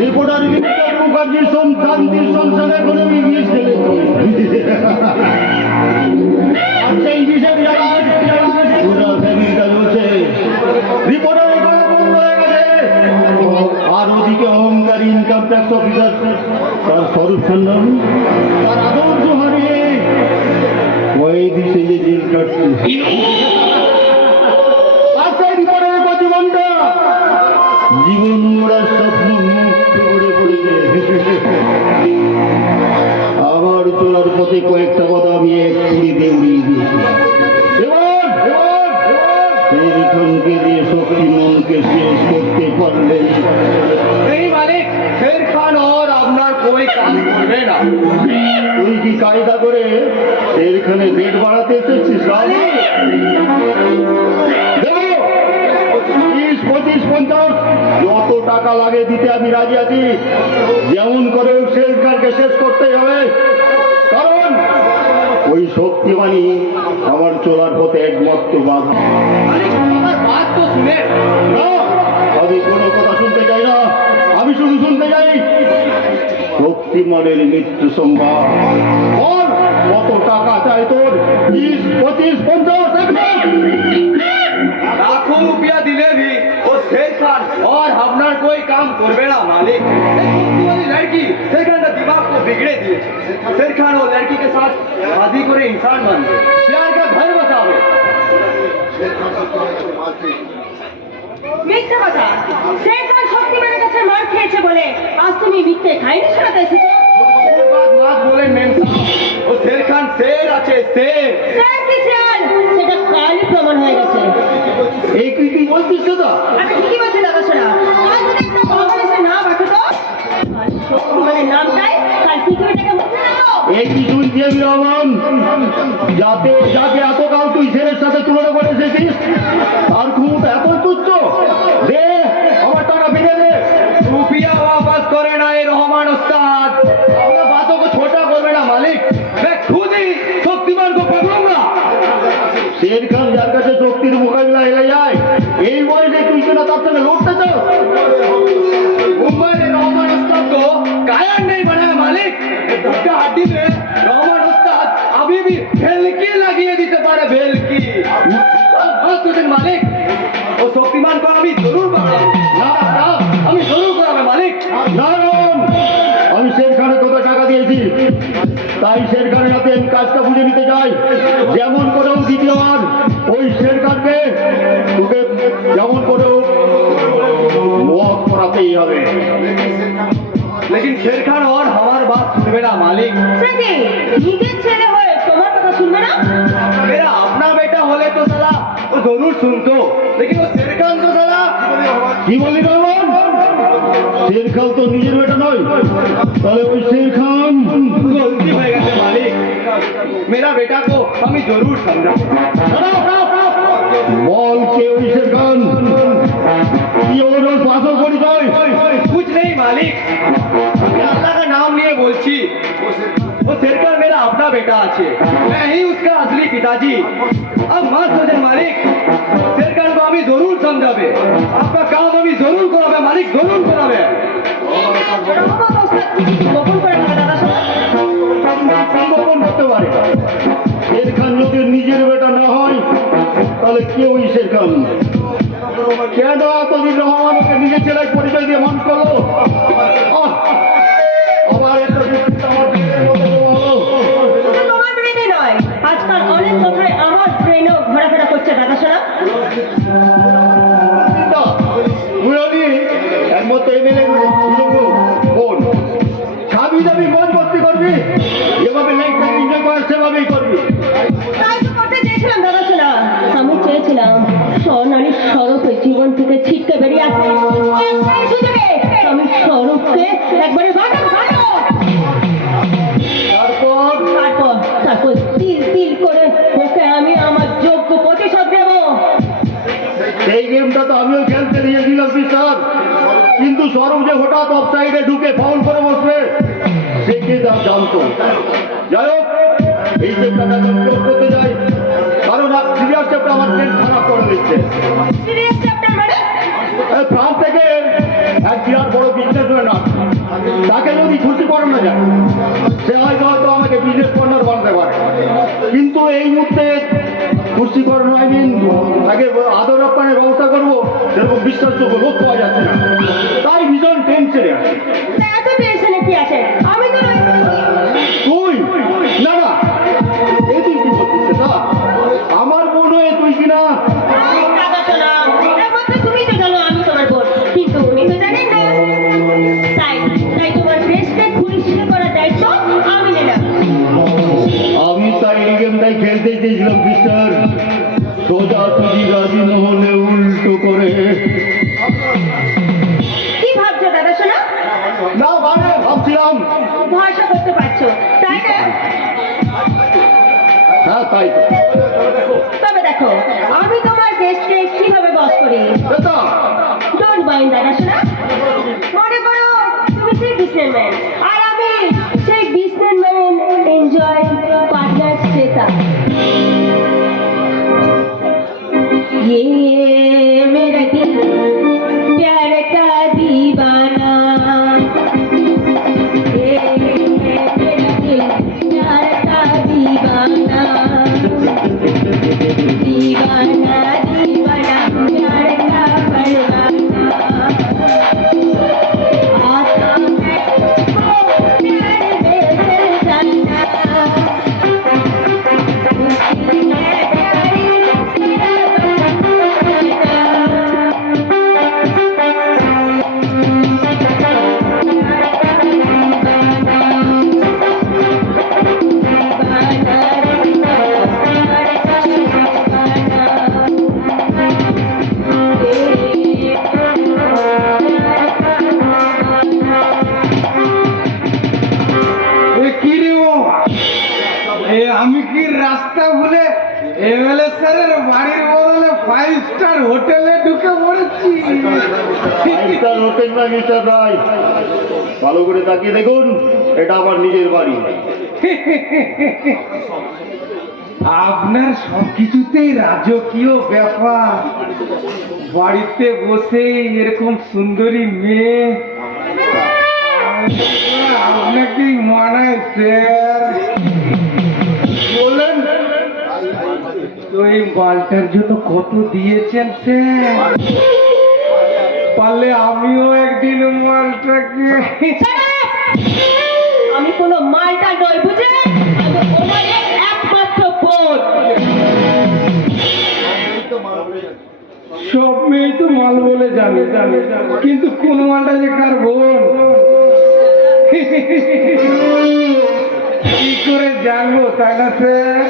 Reporter মুখার্জির শান্তির সংসারে কোনো ইংলিশ ছেলে আচ্ছা ইংলিশের রিপোর্টারের কথা বন্ধ হয়ে গেছে। আর ওদিকে অহংকারী ইনকাম ট্যাক্স অফিসার তার স্বরূপ সন্ধান তার আদর্শ হারিয়ে কয়েদি সে যে জেল কাটছে। আচ্ছা রিপোর্টারের জীবনটা জীবন ওরা স্বপ্ন মুক্ত করে পড়েছে। আবার চলার পথে কয়েকটা কথা আমি এক কুড়িতে উড়িয়ে দিয়েছি। এইখানকে দিয়ে শক্তি মনকে শেষ করতে পারলে नहीं मालिक शेर खान और আপনার कोई काम করবে না। তুই কি কায়দা করে এখানে রেট বাড়াতে এসেছিস? 20-25-50 যত টাকা লাগে দিতে আমি রাজি আছি। যেমন করে শের খানকে শেষ করতে হবে, কারণ ওই শক্তিমানী আমার চলার পথে একমাত্র বাধা। আমার बात तो सुने। আমি কোনো কথা শুনতে চাই না, আমি শুধু শুনতে চাই শক্তিমানের মৃত্যু সংবাদ। কত টাকা চাই তোর? 20-25-50 लाखों रुपया दिले भी वो शेर खान और अपना कोई काम करबे ना मालिक। वाली लड़की शेर खान का दिमाग को बिगड़े दिए। शेर खान वो लड़की के साथ शादी करे इंसान बन गए, प्यार का घर बसावे। মিথ্যে কথা। শের খান শক্তিমানের কাছে মার খেয়েছে বলে আজ তুমি মিথ্যে খাইনি শোনাতে এসেছো? बात बोले मेम साहब, वो शेर खान शेर আছে शेर। শের কি শের সেটা কালই প্রমাণ হয়ে গেছে। এই কি বলছিস দাদা? আমি ঠিকই বলছি দাদা শোনা। কাল যদি একটা খবর এসে না বাঁচো তো শক্তিমানের নামটাই কাল পৃথিবীটাকে মুছে দেবো। এই কি শুনছি আমি রহমান? যাতে যাকে এতকাল তুই ছেলের সাথে তুলনা করে এসেছিস আর ক্ষমতা এত তুচ্ছ, দে আমার টাকা ফিরে দে। रुपया वापस करे ना ये रहमान उस्ताद। अपना बातों को छोटा करबे ना मालिक। मैं खुद ही शक्तिमान को पकड़ूंगा। শের খান যার কাছে শক্তির মোকাবিলা হেরে যায়, এই বয়সে তুই কেন তার সঙ্গে লড়তে চাও? मुंबई ने रहमान उस्ताद को कायर नहीं बनाया मालिक। उसका हड्डी में रहमान उस्ताद अभी भी भेलकी लगिए दीते पारे भेलकी। बस तुझे मालिक वो शक्तिमान को अभी जरूर पकड़ा। ना अभी जरूर कराबे मालिक। দারুণ! আমি শের খানের কথা টাকা দিয়েছি, তাই শের খানের হাতে আমি কাজটা বুঝে নিতে চাই। যেমন করেও দ্বিতীয়বার ওই শের খানকে তোকে যেমন করেও মত করাতেই হবে। लेकिन शेर खान और हमारी बात सुनबे ना मालिक। সে কি নিজের ছেলে হয়ে তোমার কথা শুনবে না? मेरा अपना बेटा होले तो साला वो जरूर सुनतो, लेकिन वो शेर खान तो साला কি বলি রহমান? শের খান তো নিজের বেটা নয়, তাহলে ওই শের খান गलती हो गया मालिक। मेरा बेटा को हमें जरूर समझा। বল কে ওই শের খান? কি ওর পাথর পরিচয়? कुछ नहीं मालिक, मैं अल्लाह का नाम लिए बोलची। वो शेर खान मेरा अपना बेटा আছে, मैं ही उसका असली पिताजी। अब मत सोचे मालिक, शेर खान को हमें जरूर समझावे। आपका काम हमें जरूर करावे मालिक, जरूर करावे। রহমান ওস্তাদ কি গোপন করে না দাদা শোনা? গোপন করতে পারে। শের খান যদি নিজের বেটা না হয়, তাহলে কে ওই শের খান? কেন এতদিন রহমানকে নিজের ছেলের পরিচয় দিয়ে মানুষ করলো? আবার একটা যুক্তি আমার ব্রেনের মধ্যে হলো। শুধু তোমার ব্রেনে নয়, আজকাল অনেক কথায় আমার ব্রেনও ঘোরাফেরা করছে দাদা শোনা। মুরলি একমাত্র এমএলএ কোন ছাবি দাবি মন ভর্তি করবি, যেভাবে লাইফটা এনজয় করার সেভাবেই করবি। তাই তো করতে চেয়েছিলাম দাদা শোনা। আমি চেয়েছিলাম স্বনারীর স্বরূপে জীবন থেকে ছিটকে বেরিয়ে আসতে। একটাই সুযোগে আমি স্বরূপকে একবারে বাঁটো বাঁটো। তারপর তিল তিল করে ওকে আমি আমার যোগ্য প্রতিশোধ দেব। এই গেমটা তো আমিও খেলতে দিয়েছিলাম স্যার, কিন্তু স্বরূপ যে হঠাৎ অফ সাইডে ঢুকে ফাউল করে বসবে সে কে জানতো। যাই হোক, এই গেমটা করতে যাই, কারণ সিরিয়াস আমার ট্রেন খারাপ করে দিচ্ছে। এসছে। সিরিয়াস চ্যাপ্টার মানে? এই ফ্রান্স থেকে এক বিরাট বড় বিজনেসম্যান আসছে। তাকে যদি খুশি করানো যায়, সে হয়তো আমাকে বিজনেস পার্টনার বানাতে পারে। কিন্তু এই মুহূর্তে খুশি করানো I mean, তাকে আদর আপ্যায়নের ব্যবস্থা করবো, সেরকম বিশ্বাসযোগ্য লোক পাওয়া যাচ্ছে না। তাই ভীষণ টেনশনে আছে। তা এত টেনশনে কি আছে? আমি তো রয়েছি। তুই না না, এই তুই কি করছিস না? আমার মনে হয় তুই কিনা এই দাদা শোনা, একমাত্র তুমি তো জানো আমি তোমার বোন, কিন্তু উনি তো জানেন না। তাই তাই তোমার দেশকে খুশি করার দায়িত্ব আমি নিলাম। আমি তাই এই গেমটাই খেলতে চেয়েছিলাম মিস্টার। সোজা সুজি রাজি না হলে উল্টো করে। কি ভাবছো দাদা শোনা? না মানে ভাবছিলাম, ভরসা করতে পারছো তাই না? হ্যাঁ তাই তো। তবে দেখো, আমি তোমার দেশকে কিভাবে বস করি। দাদা, ডোন্ট মাইন্ড দাদা শোনা। মনে করো তুমি সেই বিজনেসম্যান আর আমি সেই বিজনেসম্যান এনজয় পার্টনার শ্বেতা। ये मेरा दिल प्यार का दीवाना, ये मेरा दिल प्यार का दीवाना, दीवाना दीवाना प्यार का परवाना, आता है वो प्यार में चल जाना, उसकी है प्यारी मेरा এ কি রে বাবা? আমি কি রাস্তা ভুলে এমএলএ স্যারের বাড়ির বদলে 5 স্টার হোটেলে ঢুকে পড়েছি? ফাইভ-স্টার হোটেল না মিস্টার রায়, ভালো করে তাকিয়ে দেখুন, এটা আমার নিজের বাড়ি। আপনার সবকিছুতেই রাজকীয় ব্যাপার। বাড়িতে বসেই এরকম সুন্দরী মেয়ে আপনাকে মানায় স্যার। বললেন তো এই মালটার জন্য কত দিয়েছেন স্যার? পারলে আমিও একদিন মালটাকে আমি কোনো মালটা নই বুঝে, আমি ওনাদের একমাত্র বোন। সব মেয়েই তো মাল বলে জানে জানে, কিন্তু কোন মালটা যে কার বোন কি করে জানবো, তাই না স্যার?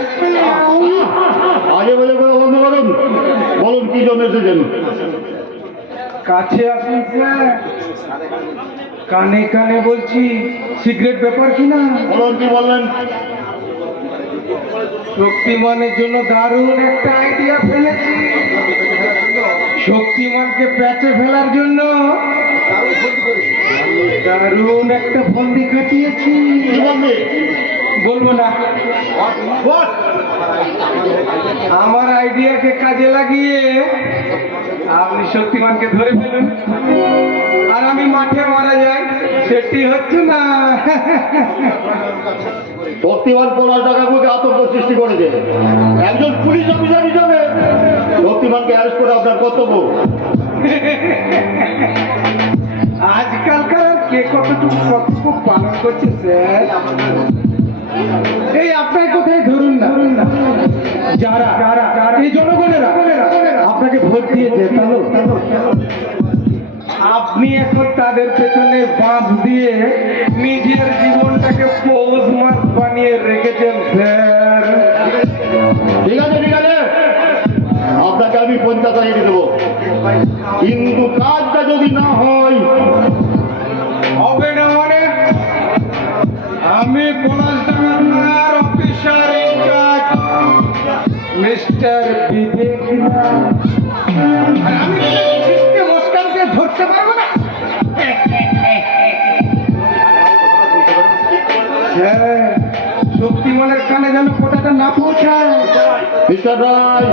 আগে বলে করে বন্ধ করুন, বলুন কি জন্য এসেছেন। কাছে আসুন স্যার, কানে কানে বলছি, সিগারেট ব্যাপার কিনা? বলুন কি বললেন। শক্তিমানের জন্য দারুণ একটা আইডিয়া ফেলেছি। শক্তিমানকে প্যাচে ফেলার জন্য দারুণ একটা ফন্দি কাটিয়েছি। কি বলবে? বলবো না। What? আমার আইডিয়াকে কাজে লাগিয়ে আপনি শক্তিমানকে ধরে ফেলুন আর আমি মাঠে মারা যাই, সেটি হচ্ছে না। শক্তিমান পলাশ ডাকাবুকে আতঙ্ক সৃষ্টি করেছে। একজন পুলিশ অফিসার হিসাবে শক্তিমানকে অ্যারেস্ট করে আপনার কর্তব্য। আজকালকার কে কতটুকু কর্তব্য পালন করছে স্যার? এই আপনার কোথায় ধরুন না, যারা এই জনগণেরা আপনাকে ভোট দিয়েছে, আপনি এখন তাদের পেছনে বাঁধ দিয়ে নিজের জীবনটাকে পৌষ মাস বানিয়ে রেখেছেন স্যার। ঠিক আছে ঠিক আছে, আপনাকে আমি 50 দিয়ে দেবো, কিন্তু কাজটা যদি না হয়। হবে না মানে? আমি পলাশডাঙ্গার অফিসার ইনচার্জ মিস্টার বিবেক রায়। আর আমি সিস্টেম মুস্কানকে ধরতে পারবো না? হ্যাঁ, শক্তিমানের কানে যেন কথাটা না পৌঁছায়। মিস্টার রায়,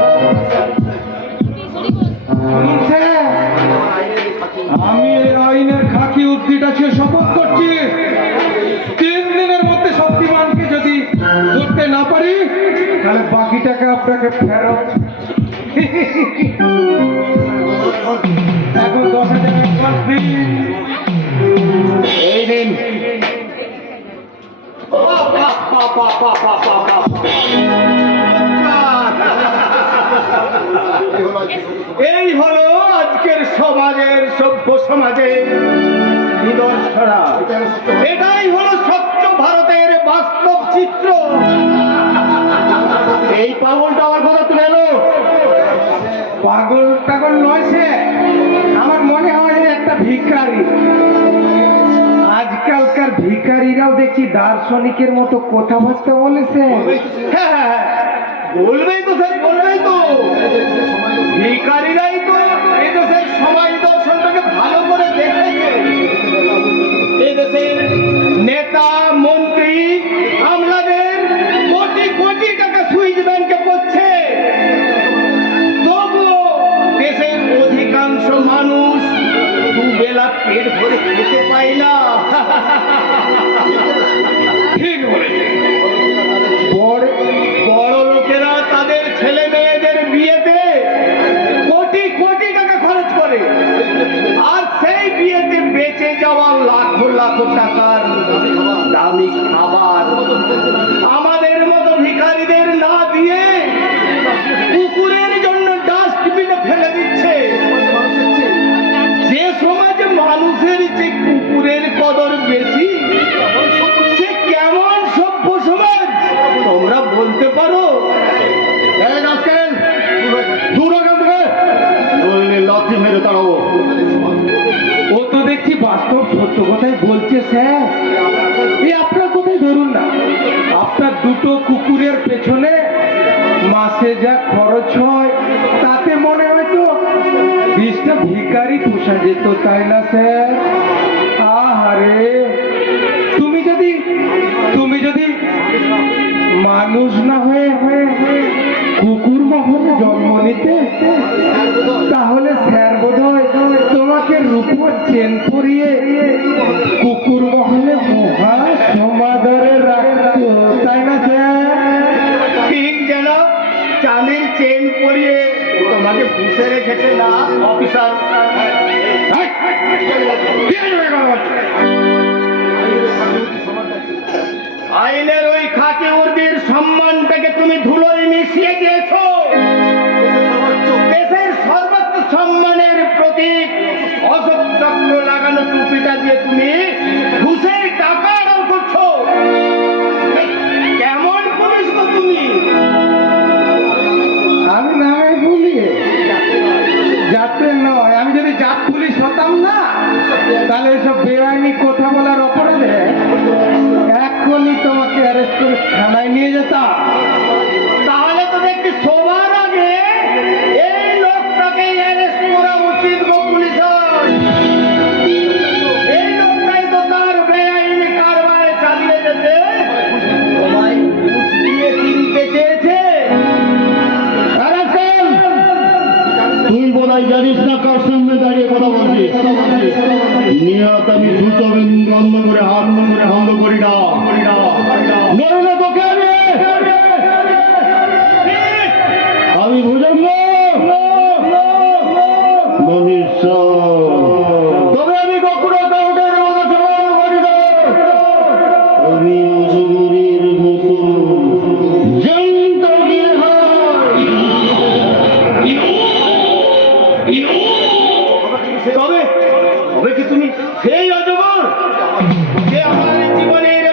শুনুন স্যার, আমি এই আইনের খাকি উর্দিটাকে শপথ করছি 3 দিনের মধ্যে শক্তিমানকে যদি ধরতে না পারি তাহলে বাকি টাকা আপনাকে ফেরত। এখন 10,000 অ্যাডভান্স দিন। এই দিন এই হলো আজকের সমাজের সভ্য সমাজের নিদর্শনা। এটাই হলো স্বচ্ছ ভারতের বাস্তব চিত্র। এই পাগলটা আমার কথা তুলে এলো। পাগল টাগল নয় সে, আমার মনে হয় যে একটা ভিখারি। আজকালকার ভিখারিরাও দেখছি দার্শনিকের মতো কথাবার্তা বলেছে। হ্যাঁ, বলবেই তো স্যার, বলবেই তো। ভিখারিরাই তো এই দেশের সমাজ দর্শনটাকে ভালো করে দেখেছে। এই দেশের নেতা মন্ত্রী আমলাদের কোটি কোটি টাকা সুইস ব্যাংকে পড়ছে, তবুও দেশের অধিকাংশ মানুষ দুবেলা পেট ভরে খেতে পায় না। ঠিক বলেছে। বড় লোকেরা তাদের ছেলে মেয়েদের বিয়েতে কোটি কোটি টাকা খরচ করে, আর সেই বিয়েতে বেঁচে যাওয়া লাখো লাখো টাকার দামি খাবার আমাদের মতো ভিখারিদের না দিয়ে কুকুরের জন্য ডাস্টবিনে ফেলে দিচ্ছে। যে সমাজে মানুষের যে কুকুরের কদর বেশি, সে কেমন সভ্য সমাজ তোমরা বলতে পারো? লাথি মেরে তাড়াবো। ও তো দেখছি বাস্তব সত্য কথাই বলছে স্যার। এই আপনার কোথায় ধরুন না, আপনার দুটো কুকুরের পেছনে মাসে যা খরচ হয় তাতে মনে হয় তো 20টা ভিখারি পোষা যেত, তাই না স্যার? আহারে, তুমি যদি মানুষ না হয়ে কুকুর মহলে জন্ম নিতে, তাহলে স্যার বোধহয় তোমাকে রূপোর চেন পরিয়ে কুকুর মহলে মহা সমাদরে রাখতো, তাই না স্যার? ঠিক যেন চাঁদের চেন পরিয়ে তোমাকে পুষে রেখেছে না অফিসার। আইনের ওই খাকি উর্দির সম্মানটাকে তুমি ধুলোয় মিশিয়ে দিয়েছো। দেশের সর্বোচ্চ সম্মানের প্রতীক অশোক চক্র লাগানো টুপিটা দিয়ে তুমি ঘুষের টাকা আদায় করছো। কেমন পুলিশ গো তুমি? আমি নামে বলি যাতে নয়, আমি যদি জাত পুলিশ হতাম না তাহলে এসব বেআইনি কথা বলার অপরাধে এখনই তোমাকে অ্যারেস্ট করে থানায় নিয়ে যেতাম। তাহলে তো দেখছি সবার আগে এই লোকটাকে অ্যারেস্ট করা উচিত গো পুলিশের। এই লোকটাই তো তার বেআইনি কারবার চালিয়ে যেতে তোমায় ঘুষ দিয়ে কিনতে চেয়েছে। তুই বোধহয় জানিস না কার সামনে দাঁড়িয়ে কথা বলছিস। নিয়ত আমি দুটো বন্ধ করে হাত বন্ধ করি না, নইলে তোকে আমি বুঝব তবে আমি কখনো কাউকে করি না। আমি অজগরের মতো জ্যান্ত গিয়ে তবে কি তুমি সেই অজগর যে আমার জীবনের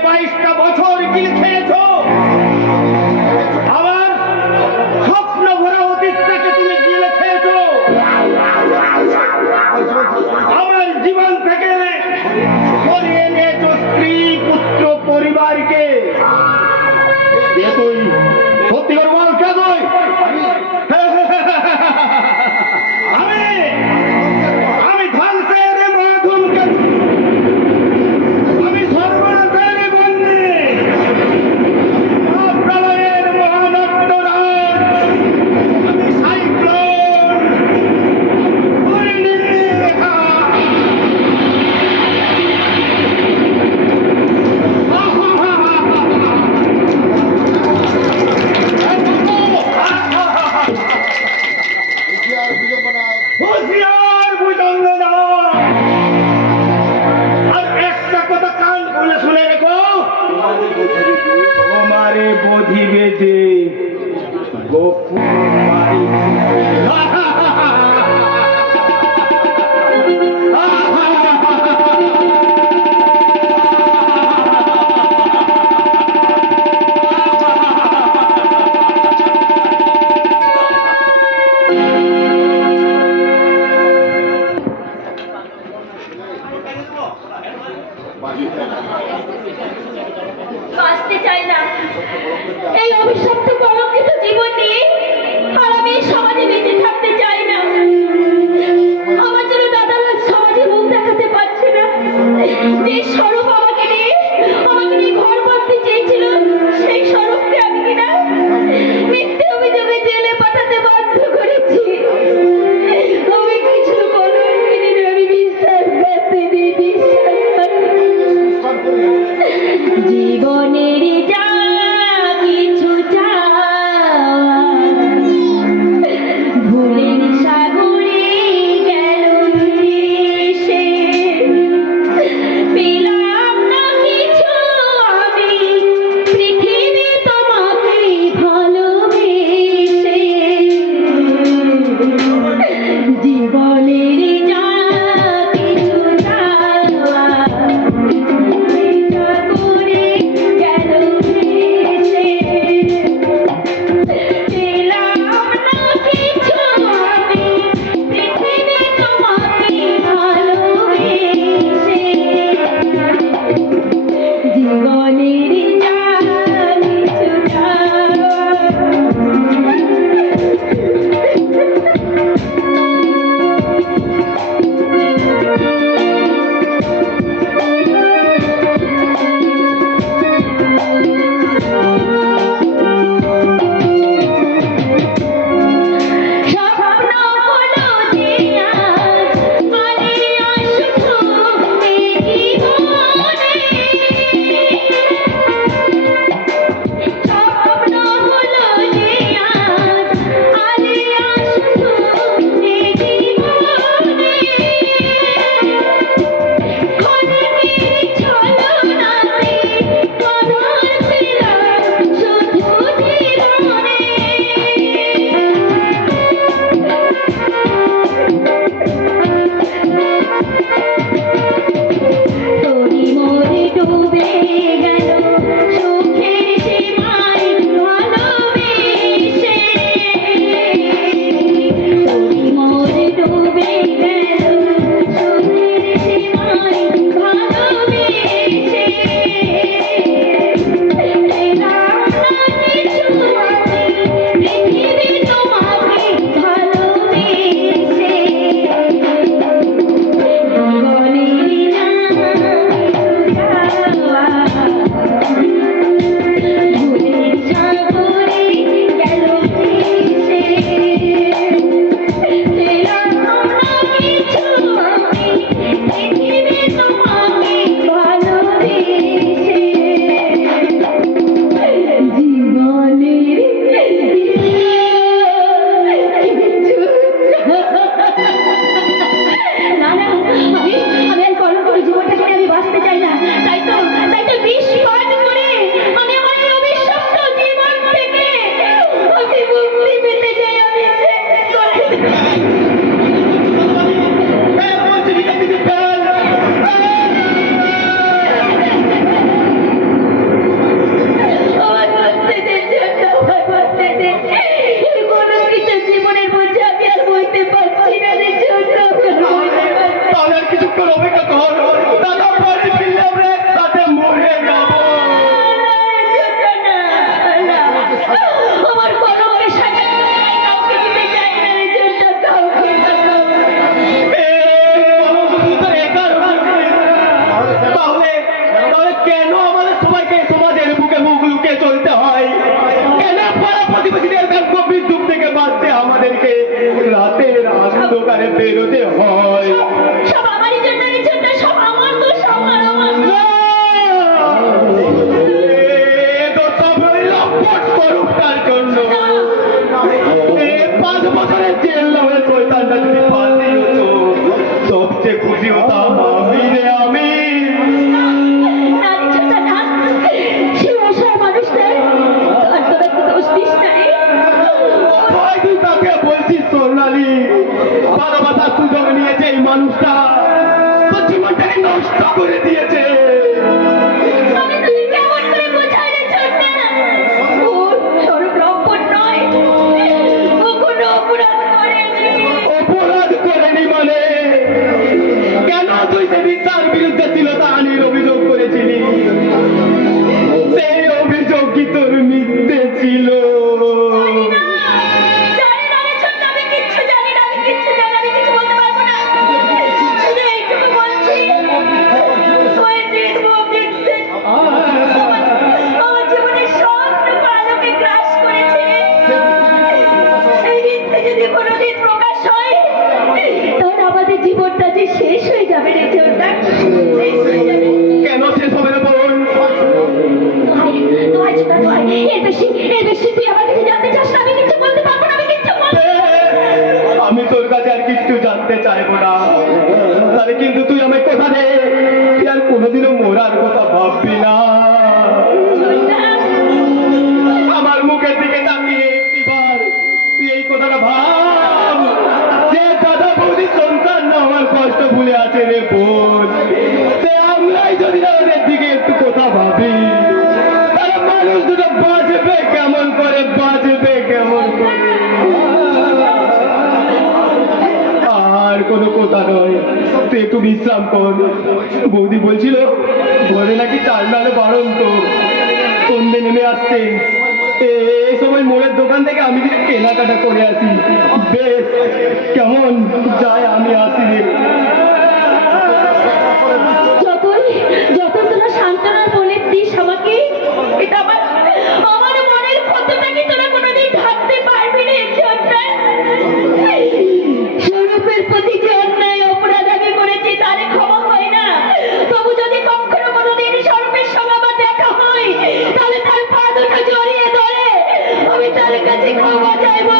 দিবে যে গোপুর বাড়ি। বাঁচতে চাই না এই অভিশপ্ত কলঙ্কিত জীবন নিয়ে, আর আমি এই সমাজে বেঁচে থাকতে চাই না। আমার জন্য দাদারা সমাজে মুখ দেখাতে পারছে না। যে স্বরূপ আমাকে নিয়ে ঘর বাঁধতে চেয়েছিল, সেই স্বরূপকে আমি কিনা মিথ্যে অভিযোগে জেলে পাঠাতে বাধ্য করেছি। আমি কিছু কলঙ্কিনী নই, আমি বিশ্বাসঘাতিনী, জীবনের যা কিছু ভুলের সাগরে গেল ভেসে, পেলাম না কিছু আমি পৃথিবী তোমাকে ভালোবেসে। জীবনের যা কিছু সাগরে গেল ভেসে, পেলাম না কিছু আমি পৃথিবী তোমাকে ভালোবেসে। জীবনের যা স্বপ্ন হলো যে আজ আলিয়া শুধু এই জীবনে, স্বপ্ন হলো যে আজ আলিয়া শুধু এই জীবনে, খলকের ছলনাতে করার ছিলাম শুধু জীবনে। তোরি মোরে ডুবে গেল সুখের সীমায় ভালোবেসে, তোরি মোরে ডুবে গেল সুখের সীমায় ভালোবেসে, পেলাম না কিছু আমি পৃথিবী তোমাকে ভালোবেসে। ভুলের সাগরে গেল ভেসে, পেলাম না কিছু আমি পৃথিবী তোমাকে ভালোবেসে। জীবনের না না, আমি আর কলঙ্কিত জীবনটাকে নিয়ে আমি বাঁচতে চাই না। তাই তো বিষ পান করে আমি আমার এই অভিশপ্ত জীবন থেকে আমি মুক্তি পেতে চাই। আমি শেষ করে আমার বাঁচতে দেন, আমার বাঁচতে দেন। এই কলঙ্কিত জীবনের মধ্যে আমি আর বইতে পারছি না রে, ছোট বইতে পারছি না। তাহলে আর কিছুক্ষণ অপেক্ষা কর, দাদা বাড়ি ফিরলে আমরা একসাথে মরে যাবো। আমার কলমের সাথে কাউকে দিতে চাই না রে, ছোট কাউকে। তাহলে কেন আমাদের সবাইকে সমাজের বুকে মুখ লুকিয়ে চলতে হয়? কেন পাড়া প্রতিবেশীদের গভীর দুঃখ থেকে বাঁচতে আমাদেরকে রাতের অন্ধকারে বেরোতে হয়? সব আমারই জন্য এই ছোট, সব আমার দোষ, আমার না! এ তো সব ওই লম্পট স্বরূপটার জন্য। 5 বছরের জেল না হয়ে শয়তানটা যদি ফাঁসি হতো, সবচেয়ে খুশি হতাম আমি রে, আমি। না রে ছোট না, সে অসহায় মানুষটার আর তোরা মানুষটা তোর জীবনটাকে নষ্ট করে দিয়েছে। আমি তোকে কেমন করে বোঝাই রে ছোট্টা? ও সর্বব্রহ্মণ নয়, ও কোনো অপরাধ করেনি। অপরাধ করেনি মানে? কেন তুই সেদিন তার বিরুদ্ধে শ্লীলতাহানির অভিযোগ করেছিলি? সেই অভিযোগ কি তোর মিথ্যে ছিল? জানি না রে ছোট্টা, আমি কিচ্ছু জানি না, আমি কিচ্ছু জানি না, আমি কিছু বলতে পারবো না। শুধু এইটুকু বলছি, ওই দিন ও মিথ্যে আমার জীবনের সবটুকু আলোকে গ্রাস করেছে। সেই মিথ্যে যদি কোনোদিন প্রকাশ হয়, তখন আমাদের জীবনটা যে শেষ হয়ে যাবে রে ছোট্টা, শেষ হয়ে যাবে। কেন শেষ হবে না বল? দোহাই ছোট্টা, দোহাই। এর বেশি তুই আমার কাছে জানতে চাস না, আমি কিচ্ছু বলতে পারবো না, আমি কিচ্ছু বলতে আমি তোর কাছে আর কিচ্ছু জানতে চাইবো না। তাহলে কিন্তু তুই আমায় কথা দে, তুই আর কোনোদিনও মরার কথা ভাববি না। আমার মুখের দিকে তাকিয়ে একটিবার তুই এই কথাটা ভাব যে দাদা বৌদি সন্তান না আমার কষ্ট ভুলে আছে রে বোন। সে আমরাই যদি না ওদের দিকে একটু কথা ভাবি, তাহলে মানুষ দুটো বাঁচবে কেমন করে, বাঁচবে কেমন করে? আর কোনো কথা নয়, তুই একটু বিশ্রাম কর। বৌদি বলছিল ঘরে নাকি চাল ডালে বারণ, তো সন্ধে নেমে আসছে। এই সময় মোড়ের দোকান থেকে আমি কিছু কেনাকাটা করে আসি। বেশ, কেমন যায়, আমি আসি রে। যতই তোরা সান্ত্বনা বলে দিস আমাকে, এটা আমার মনের ক্ষতটা কি তোরা কোনোদিন ঢাকতে পারবি রে ছোট্টা? স্বরূপের প্রতি যে অন্যায় অপরাধ আমি করেছি তার ক্ষমা হয় না। তবু যদি কখনো কোনোদিন স্বরূপের সঙ্গে আমার দেখা হয়, তাহলে তার পা দুটো জড়িয়ে ধরে আমি তার কাছে ক্ষমা চাইবো,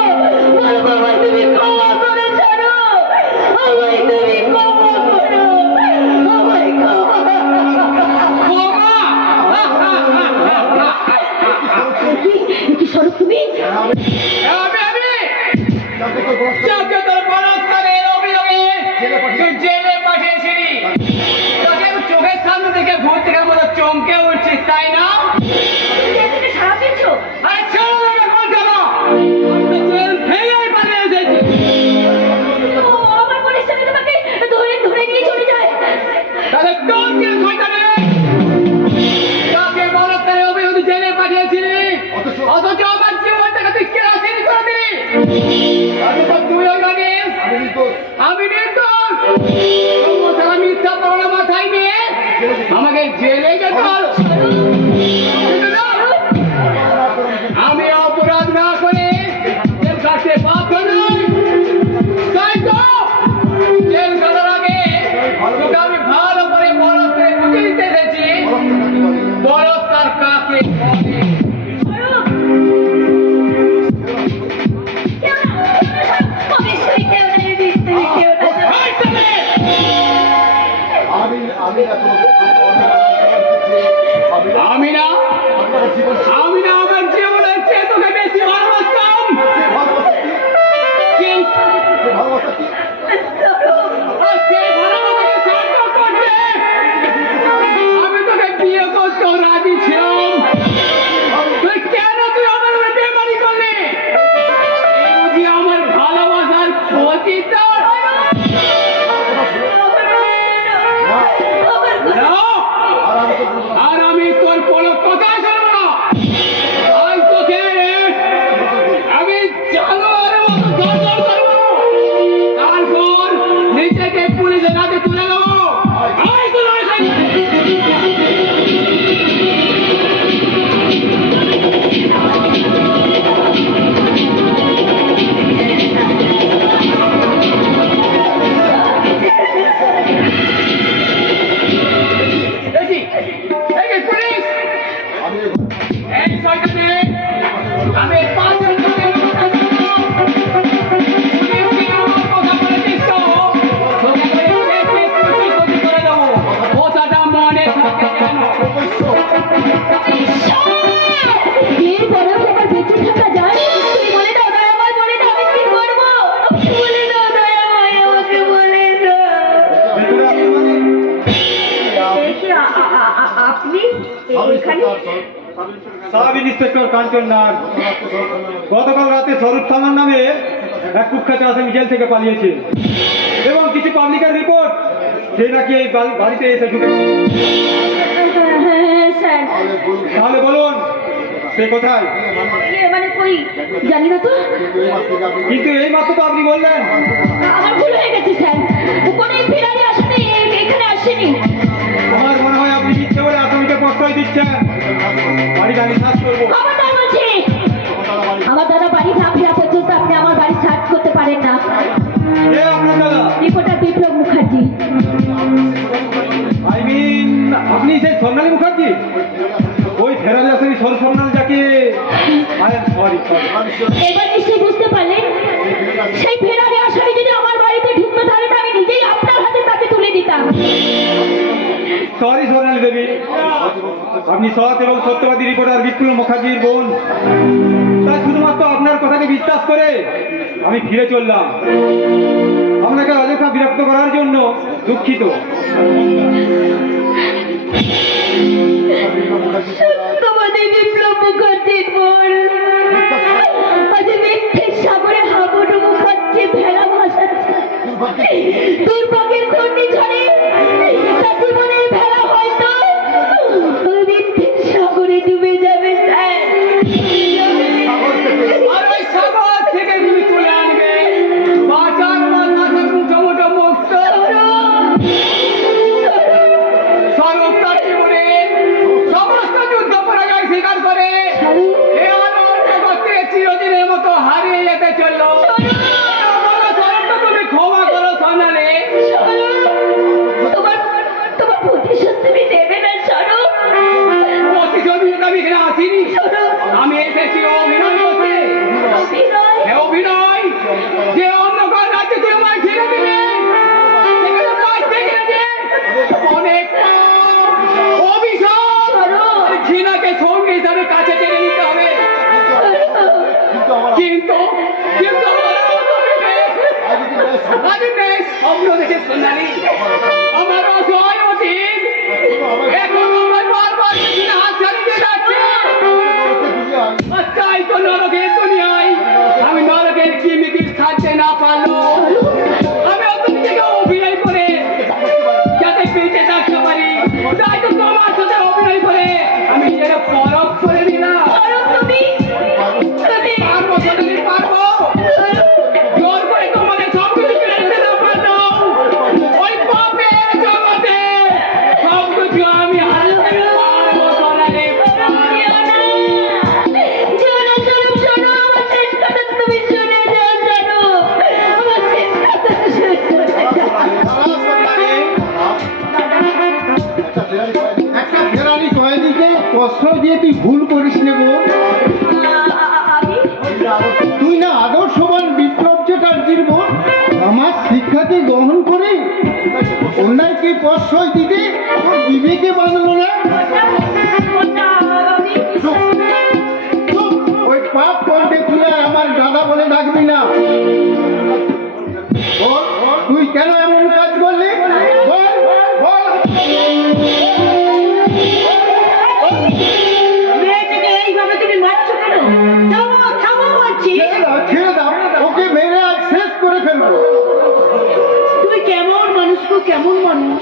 বলবো আমায় তুমি ক্ষমা করে ছাড়ো, আমায় তুমি ক্ষমা করো, আমায় ক্ষমা। কি স্বরূপ তুমি? যাকে তোর বলৎকারের অভিযোগে তুই জেলে পাঠিয়েছিলি, তাকে চোখের সামনে থেকে ভূত থেকে মতো চমকে উঠছিস, তাই না? তুমি এদিকে সারা পেয়েছো? আরে চলো না, বলতে না, আমি তো জেল ভেঙেই পালিয়ে এসেছি। ও আমার পুলিশ সাথে তোমাকে ধরে নিয়ে চলে যায়। তাহলে কোন কেস হইতে নেই? তাকে বলৎকারের অভিযোগে জেলে পাঠিয়েছিলি, অথচ আমার জীবনটাকে তুই কেরাসিনি করে দিলি। অথচ তুইও জানিস আমি নির্দোষ। তবুও সারা মিথ্যা প্রমাণ মাথায় নিয়ে আমাকে জেলে যেতে হলো। কিন্তু না, আমি অপরাধ না করে জেল কাটতে বাধ্য নই। তাই তো জেল কাটার আগে তোকে আমি ভালো করে বলৎকারে বুঝিয়ে দিতে এসেছি বলৎকার কাকে বলে। কেউ না, অবশ্যই কেউ না, নিশ্চয়ই কেউ না। আমি না আমার জীবনের চেয়ে তোকে বেশি ভালোবাসতাম। কিন্তু আর সেই ভালোবাসাকে সার্থক করতে আমি তোকে বিয়ে করতেও রাজি ছিলাম। তুই কেন আমার উপরে বেমানি করলি? বুঝি আমার ভালোবাসার ক্ষতি তোর? না, আর আমি তোর কোনো কথা শুনবো না। সাব ইন্সপেক্টর কাঞ্চন নাগ গতকাল রাতে স্বরূপ থামার নামে এক কুখ্যাত আসামি জেল থেকে পালিয়েছে এবং কিছু পাবলিকের রিপোর্ট সে নাকি এই বাড়িতে এসে ঢুকেছে। হ্যাঁ স্যার, তাহলে বলুন সে কোথায়? মানে কই জানি না তো। কিন্তু এই মাত্র তো আপনি বললেন। আমার ভুল হয়ে গেছে স্যার, কোনো ফেরারি আসামি এখানে আসেনি। আমার মনে হয় আপনি মিথ্যে বলে আসামিকে প্রশ্রয় দিচ্ছেন। বাড়িটা আমি সার্চ করবো। খবরদার বলছি, আমার দাদা বাড়ি না ফেরা পর্যন্ত আপনি আমার বাড়ি সার্চ করতে পারেন না। কে আপনার দাদা? Reporter Biplab Mukherjee. I mean আপনি সেই স্বর্ণালী মুখার্জি, ওই ফেরারি আসামি স্বর্ণালী যাকে সরি এবার নিশ্চয়ই বুঝতে পারলেন, সেই ফেরারি আসামি যদি আমার বাড়িতে ঢুকতে তাহলে আমি নিজেই আপনার হাতে তাকে তুলে দিতাম। সরি স্বর্ণালী দেবী, আপনি সৎ এবং সত্যবাদী রিপোর্টার বিপ্লব মুখার্জির বোন, তাই শুধুমাত্র আপনার কথাকে বিশ্বাস করে আমি ফিরে চললাম। আপনাকে অযথা বিরক্ত করার জন্য দুঃখিত। সত্যবাদী বিপ্লব মুখার্জির বোন আজ মিথ্যের সাগরে হাবুডুবু খাচ্ছে, ভেড়া ভাসাচ্ছে। দুর্ভাগ্যের ঘূর্ণিঝড়ে তার জীবনের ভেড়া হয়তো মিথ্যের সাগরে ডুবে যাবে স্যার। আর ওই সাগর থেকে তুমি তুলে আনবে বাঁচার মাথা মুঠো মুঠো মুক্ত স্বরূপ তার জীবনে সমস্ত যুদ্ধ পরাজয় স্বীকার করে এ আনন্দ জগতে চিরদিনের মতো হারিয়ে যেতে চললো। স্বরূপকে তুমি ক্ষমা করো সোনালি। তোমার প্রতিশোধ তুমি দেবে না স্বরূপ? প্রতিশোধ নিতে আমি এখানে আসিনি, আমি এসেছি অভিনয় করতে। অভিনয়? এ অভিনয় যে অন্ধকার রাজ্যে তুই আমায় ছেড়ে দিলে, সেখানে বাঁচতে গেলে অনেক পাপ, অভিশাপ আর ঘৃণাকে সঙ্গে হিসাবে কাছে টেনে নিতে হবে। কিন্তু কিন্তু আজ বেশ স্বপ্ন দেখে সোনালি আমার অসহায় অতীত এখন আমার বারবার পেছনে হাত ছাড়িয়ে দিয়ে যাচ্ছে। আর তাই তো নরকের দুনিয়ায় আমি নরকের কিমিকির ছাড়তে না পারলো আমি অত নিজেকে অভিনয় করে যাতে বেঁচে থাকতে পারি, তাই তো তোমার সাথে অভিনয় করে আমি নিজেকে পরখ করে নিলাম। পারবো সোনালি, পারবো। জোর করে তোমাকে সব কিছু কেড়ে নিতে না পারলেও ওই পাপের জগতে সব কিছু আমি হারাতে পারবো সোনালি। একটা ফেরারি কয়েদিকে প্রশ্রয় দিয়ে তুই ভুল করিস নে গো। তুই না আদর্শবান বিপ্লব চ্যাটার্জির বোন, আমার শিক্ষাকে গ্রহণ করে অন্যায়কে প্রশ্রয় দিতে তোর বিবেকে বাঁধলো না? চুপ, ওই পাপ করবে তুই আর আমার দাদা বলে ডাকবি না। বল, তুই কেন এমন কাজ করলি? বল, বল। এইভাবে তুমি মারছো কেন? থামো বলছি। ছেড়ে দাও, ওকে মেরে আজ শেষ করে ফেলবো। তুমি কেমন মানুষ গো, কেমন মানুষ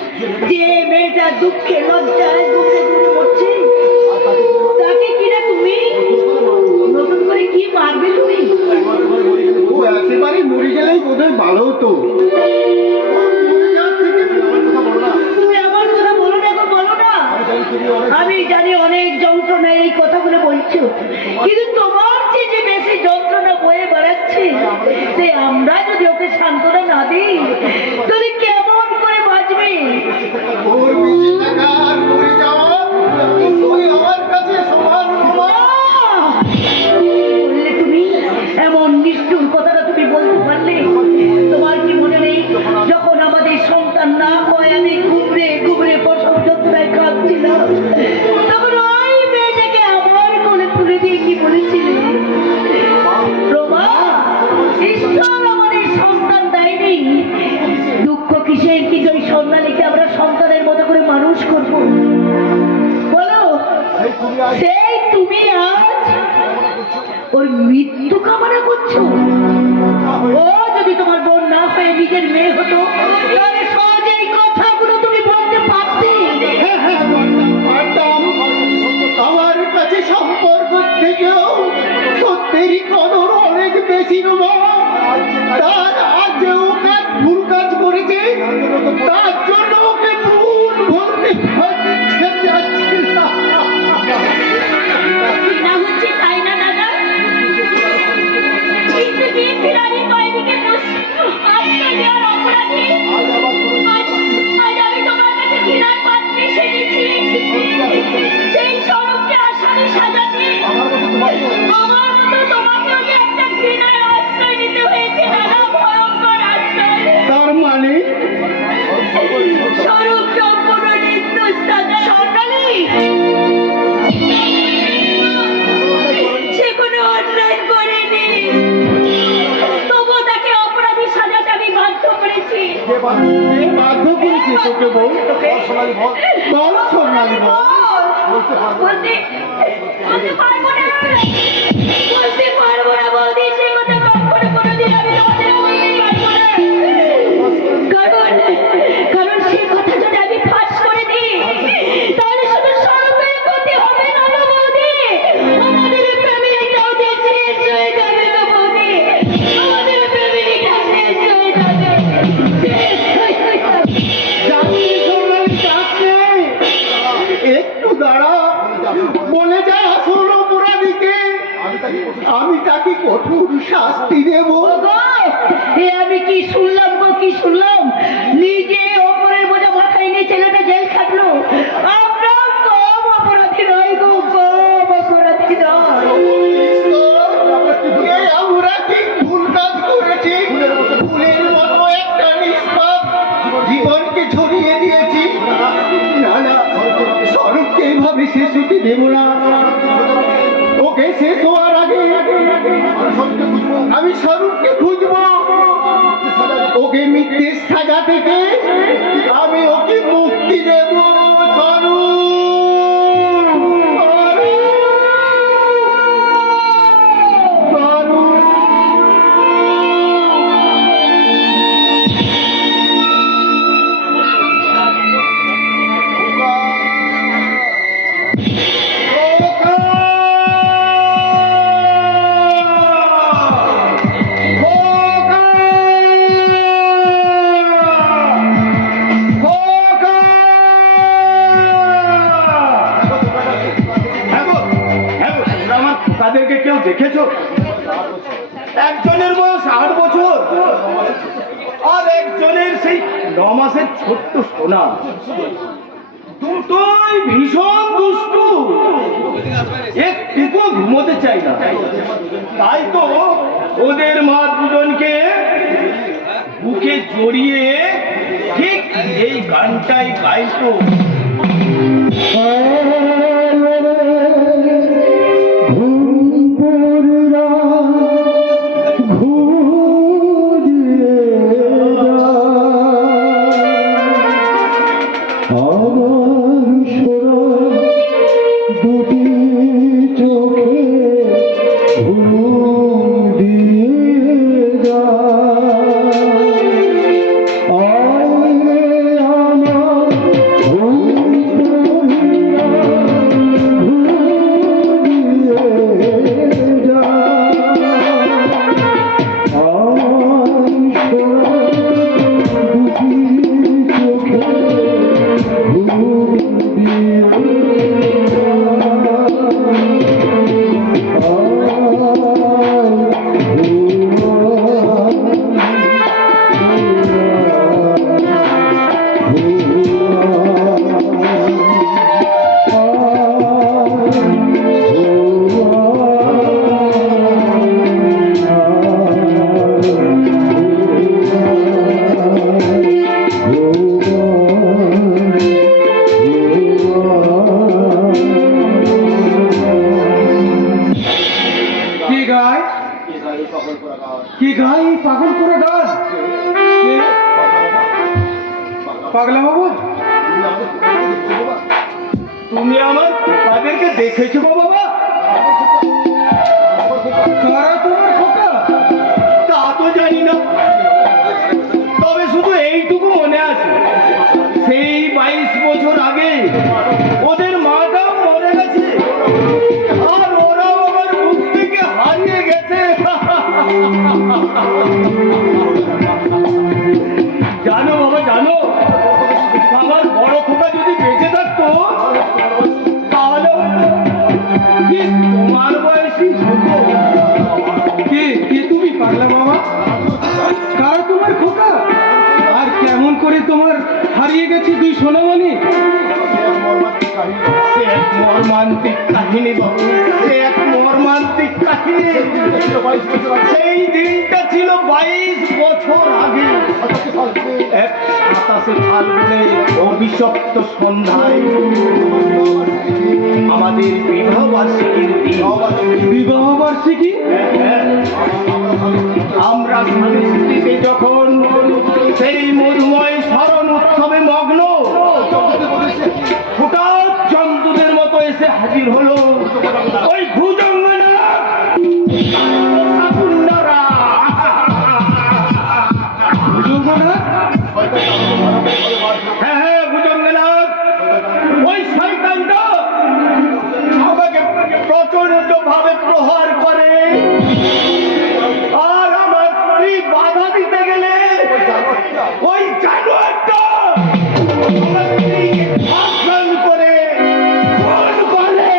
যে মেয়েটা দুঃখে লজ্জায় ঘুরে ঘুরে মরছে, তাকে কিনা তুমি নতুন করে কি মারবে তুমি? ও একেবারে মরে গেলেই বোধহয় ভালো হতো। তুমি আমার কথা বলো না গো, বলো না। আমি জানি অনেক যন্ত্রণা এই কথাগুলো বলছো, কিন্তু তোমার যে বেশি যন্ত্রণা বয়ে বেড়াচ্ছে, সে আমরা যদি ওকে সান্ত্বনা না দিই তাহলে কেমন করে বাঁচবে? ওর বেঁচে থাকা আর মরে যাওয়া দুটোই আমার কাছে সমান সমান। বললে তুমি এমন নিষ্ঠুর কথাটা তুমি বলতে পারলে? তোমার কি মনে নেই যখন আমাদের সন্তান না হয় আমি ঘুরে ঘুরে প্রসব যন্ত্রণায় কাঁদছিলাম, তখন ওই মেয়েটাকে আমার কোলে তুলে দিয়ে কি বলেছিলে? রমা, ঈশ্বর আমাদের সন্তান দেয়নি, দুঃখকে মৃত্যু কামনা করছো? ও যদি তোমার বোন না হয়ে নিজের মেয়ে হতো তাহলে সহজে এই কথাগুলো তুমি বলতে পারতে। হ্যাঁ, পারতাম। আমার কাছে সম্পর্ক থেকেও সত্যেরই কদর অনেক বেশি নয়। তার আজ যে ও কাজ ভুল কাজ করেছে, তার জন্য ওকে ভুল বলতে যাচ্ছে না। ঘৃণা হচ্ছে তাই না দাদা? কিন্তু যে ফিরানি কয়েদিকে আশ্রয় দেওয়ার অপরাধী আজ আমি তোমার কাছে ঘৃণার পাত্রে সেজেছি। সেই স্বরূপকে আসামি সাজাতে আমার মতো তোমাকেও যে একটা ঘৃণার আশ্রয় নিতে হয়েছে দাদা, ভয়ঙ্কর আশ্রয়। তার মানে স্বরূপ সম্পূর্ণ নির্দোষ দাদা। সকালে সে কোনো অন্যায় করেনি, তবু তাকে অপরাধী সাজাতে আমি বাধ্য করেছি। বাধ্য করেছে তোকে বল? বল সোনালি, বল। বলতে পারবো না বৌদি, সে কথা কখনো কোনোদিন আমি তোমাদের বলতে পারবো না। কারণ সে কথা যদি আমি ফাঁস করে দিই তাহলে শুধু স্বরূপের ক্ষতি হবে না গো বৌদি, আমাদের ফ্যামিলিটাও যে শেষ হয়ে যাবে গো বৌদি, আমাদের ফ্যামিলিটা শেষ হয়ে যাবে, শেষ হয়ে যাবে। যাচ্ছি সোনালি, যাচ্ছি। একটু দাঁড়া, বলে যা আসল অপরাধীকে আমি তাকে কঠোর শাস্তি দেব। ওগো, এ আমি কি শুনলাম গো, কি শুনলাম? নিজে অপরের বোঝা মাথায় নিয়ে ছেলেটা জেল খাটলো। আমরা কম অপরাধী নয় গো, কম অপরাধী নয়। এই আমরা ঠিক ভুল কাজ করেছি। ভুলের মতো একটা নিষ্পাপ জীবনকে ছড়িয়ে দিয়েছি। না না, স্বরূপকে এইভাবে শেষ হতে দেব না। ওকে শেষ হওয়ার আগে আমি স্বরূপকে খুঁজবো। ওকে মিথ্যের সাজা থেকে আমি ওকে মুক্তি দেব। তাদেরকে কেউ দেখেছো? একজনের বয়স 8 বছর আর একজনের সেই 9 মাসের ছোট্ট সোনা। দুটোই ভীষণ দুষ্টু, একটুকু ঘুমোতে চাই না। তাই তো ওদের মা দুজনকে বুকে জড়িয়ে ঠিক এই গানটাই গাইতো। কি গাই পাগল করে গান? পাগলা বাবু, তুমি আমার তাদেরকে দেখেছো বাবা? দুই সোনামণি? সে এক মর্মান্তিক কাহিনী বাবু, সে এক মর্মান্তিক কাহিনী। সেই দিনটা ছিল 22 বছর আগে, এক 27 ফাল্গুনে অভিশপ্ত সন্ধ্যায় আমাদের বিবাহ বার্ষিকীর দিন। বিবাহ বার্ষিকী? আমরা স্বামী স্ত্রীতে যখন সেই মধুময় স্মরণ উৎসবে মগ্ন, হঠাৎ জন্তুদের মতো এসে হাজির হলো ওই ভুজঙ্গনা সাকুন্ডারা। ভুজঙ্গনাথ? হ্যাঁ হ্যাঁ, ভুজঙ্গনাথ। ওই শয়তানটা আমাকে প্রচন্ড ভাবে প্রহার করে, আর আমার স্ত্রী বাধা দিতে গেলে ওই জানোয়ারটা আমার স্ত্রীকে ধর্ষণ করে খুন করে।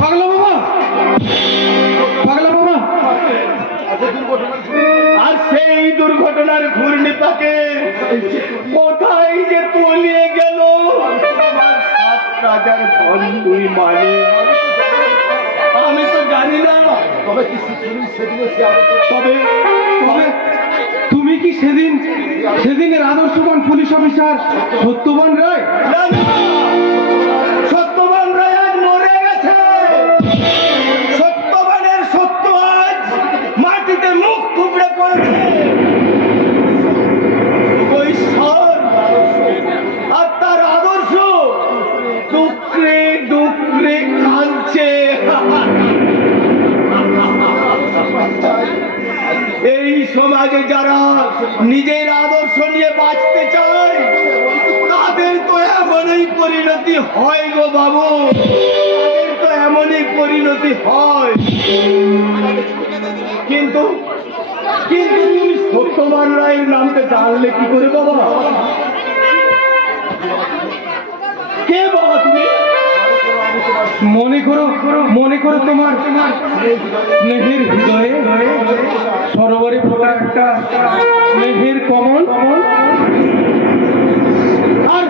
পাগলা বাবা, পাগলা বাবা। আর সেই দুর্ঘটনার ঘূর্ণিপাকে কোথায় যে তলিয়ে গেল আমার 7 রাজার বন্ধুই মানে আমি তো জানি না। তবে তবে তুমি কি সেদিনের আদর্শবান পুলিশ অফিসার সত্যবান রায়? না না, সত্যবান রায় আজ মরে গেছে। সত্যবানের সত্য আজ মাটিতে মুখ থুবড়ে পড়েছে। ওই ঈশ্বর আর তার আদর্শ ডুকরে ডুকরে কাঁদছে। এই সমাজে যারা নিজের আদর্শ নিয়ে বাঁচতে চায় তাদের তো এমনই পরিণতি হয় গো বাবু, তাদের তো এমনই পরিণতি হয়। কিন্তু কিন্তু তুমি সত্যবান রায়ের নামটা জানলে কি করে বাবা? কে বাবা তুমি? মনে করো তোমার স্নেহের হৃদয়ে সরোবরে ফোটা একটা স্নেহের কমল, আর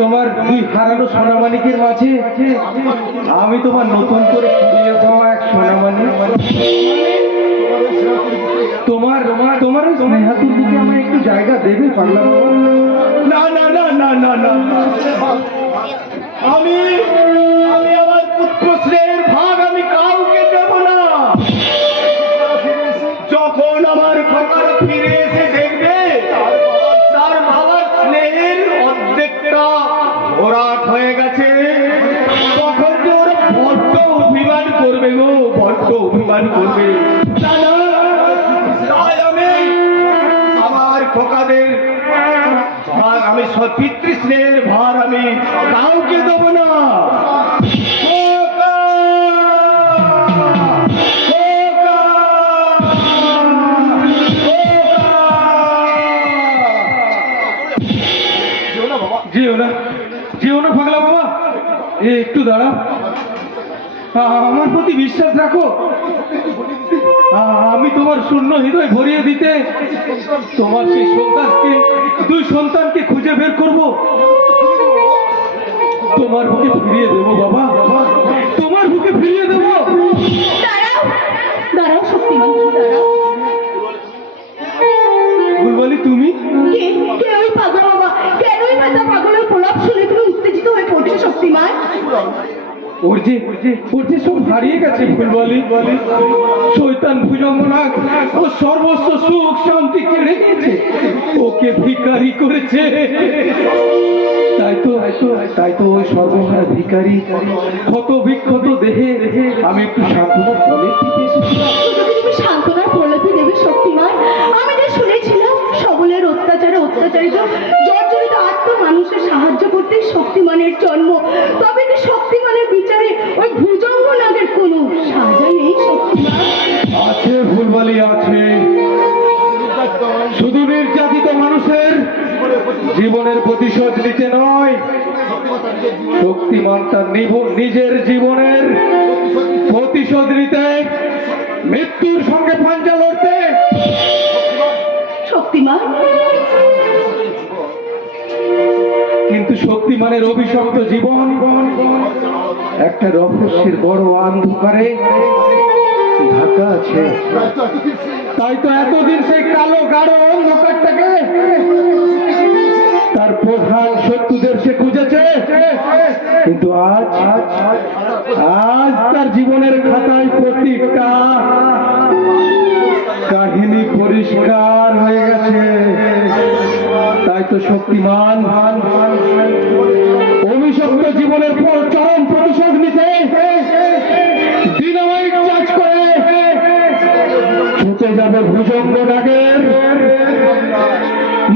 তোমার দুই হারানো সোনামানিকের মাঝে আমি তোমার নতুন করে কুড়িয়ে পাওয়া এক সোনামানি। তোমার ওই স্নেহাতুর দিকে আমায় একটু জায়গা দেবে পাগলা বাবা? না না না না না না, আমি আমার পুত্র স্নেহের ভাগ আমি কাউকে দেব না। যখন আমার খোকার ফিরে এসে দেখবে তার বাবার স্নেহের অর্ধেকটা ভরাট হয়ে গেছে, তখন তো ওরা বড্ড অভিমান করবে গো, বড্ড অভিমান করবে। না না, তাই আমি আমার খোকাদের ভার, আমি পিতৃস্নেহের ভার আমি কাউকে দেব না। খোকা! খোকা! যেও না পাগলা বাবা, একটু দাঁড়াও, আমার প্রতি বিশ্বাস রাখো। আমি তোমার শূন্য হৃদয় ভরিয়ে দিতে তোমার সেই দুই সন্তানকে খুঁজে বের করব, তোমার বুকে ফিরিয়ে দেবো বাবা, তোমার বুকে ফিরিয়ে দেবো। দাঁড়াও দাঁড়াও শক্তিমান, দাঁড়াও। ফুলবালি তুমি? কে ওই পাগলা বাবা? কেনই বা তা পাগলের প্রলাপ শুনে তুমি উত্তেজিত হয়ে পড়ছো শক্তিমান? ওর যে সব হারিয়ে গেছে ফুলবালি। শয়তান ভুজঙ্গনাথ ও সর্বস্ব সুখ শান্তি কেড়ে নিয়েছে, ওকে ভিখারি করেছে। তাই তো ওই সর্বহারা ভিখারি ক্ষত বিক্ষত দেহে আমি একটু সান্ত্বনা বলে দিতে এসেছিলাম। তুমি সান্ত্বনার প্রলাপে দেবে শক্তিমান? আমি যে শুনেছিলাম সকলের অত্যাচারিত জর্জরিত মানুষের সাহায্য করতে শক্তিমানের জন্ম, তবে কি শক্তিমানের বিচারে ওই ভুজঙ্গনাথের কোনো সাজা নেই শক্তিমান? আছে ফুলবালি, আছে। শুধু নির্যাতিত মানুষের জীবনের প্রতিশোধ নিতে নয়, শক্তিমান তার নিজের জীবনের প্রতিশোধ নিতে, মৃত্যুর সঙ্গে পাঞ্জা লড়তে। শক্তি শক্তিমান। কিন্তু শক্তিমানের অভিশপ্ত জীবন একটা রহস্যের বড় অন্ধকারে ঢাকা আছে। তাই তো এতদিন সেই কালো গাঢ় অন্ধকারটাকে তার প্রধান শত্রুদের সে খুঁজেছে, কিন্তু আজ তার জীবনের খাতায় প্রতীকটা কাহিনী পরিষ্কার হয়ে গেছে। তাই তো শক্তিমান অভিশপ্ত জীবনের পর চরম প্রতিশোধ নিতে ডিনামাইট চার্জ করে ছুটে যাবে ভুজঙ্গ নাগের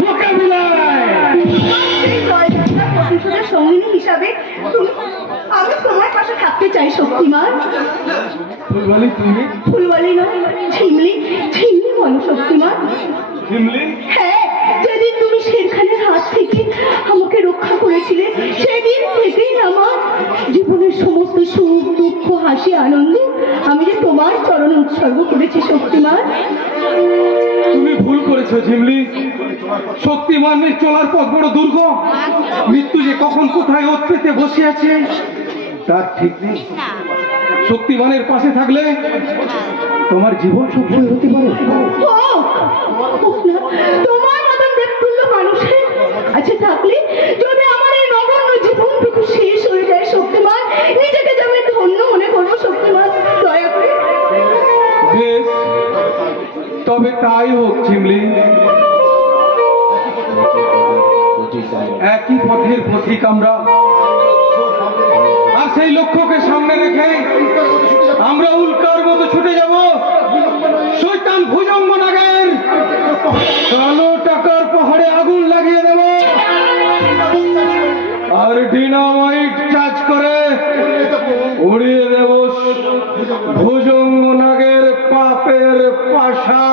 মোকাবিলায়। প্রতিশোধের সঙ্গিনী হিসাবে আমি তোমার পাশে থাকতে চাই শক্তিমান। ফুলবালি তুমি? ফুলবালি নয়, ঝিমলি, ঝিমলি বলো শক্তিমান। ঝিমলি? হ্যাঁ, যেদিন তুমি শেরখানের হাত থেকে আমাকে রক্ষা করেছিলে, সেদিন থেকেই আমার জীবনের সমস্ত সুখ দুঃখ হাসি আনন্দ আমি যে তোমার চরণে উৎসর্গ করেছি শক্তিমান। তুমি ভুল করেছো ঝিমলি। শক্তিমানের চলার পথ বড় দুর্গম। মৃত্যু যে কখন কোথায় ওত পেতে বসে আছে তার ঠিক নেই। শক্তিমানের পাশে থাকলে তোমার জীবন সফল হতে পারে। তোমার মতন দেবতুল্য মানুষের আছে থাকলে যদি আমার এই নগণ্য জীবনটুকু শেষ হয়ে যায় শক্তিমান, নিজেকে যে আমি ধন্য মনে করবো শক্তিমান, দয়া করে। বেশ, তবে তাই হোক ঝিমলি। একই পথের পথিক আমরা, আর সেই লক্ষ্যকে সামনে রেখে আমরা উল্কার মতো ছুটে যাব শয়তান ভুজঙ্গ নাগের কালো টাকার পাহাড়ে আগুন লাগিয়ে দেব, আর ডিনামাইট চার্জ করে উড়িয়ে দেব ভুজঙ্গ নাগের পাপের পাশা।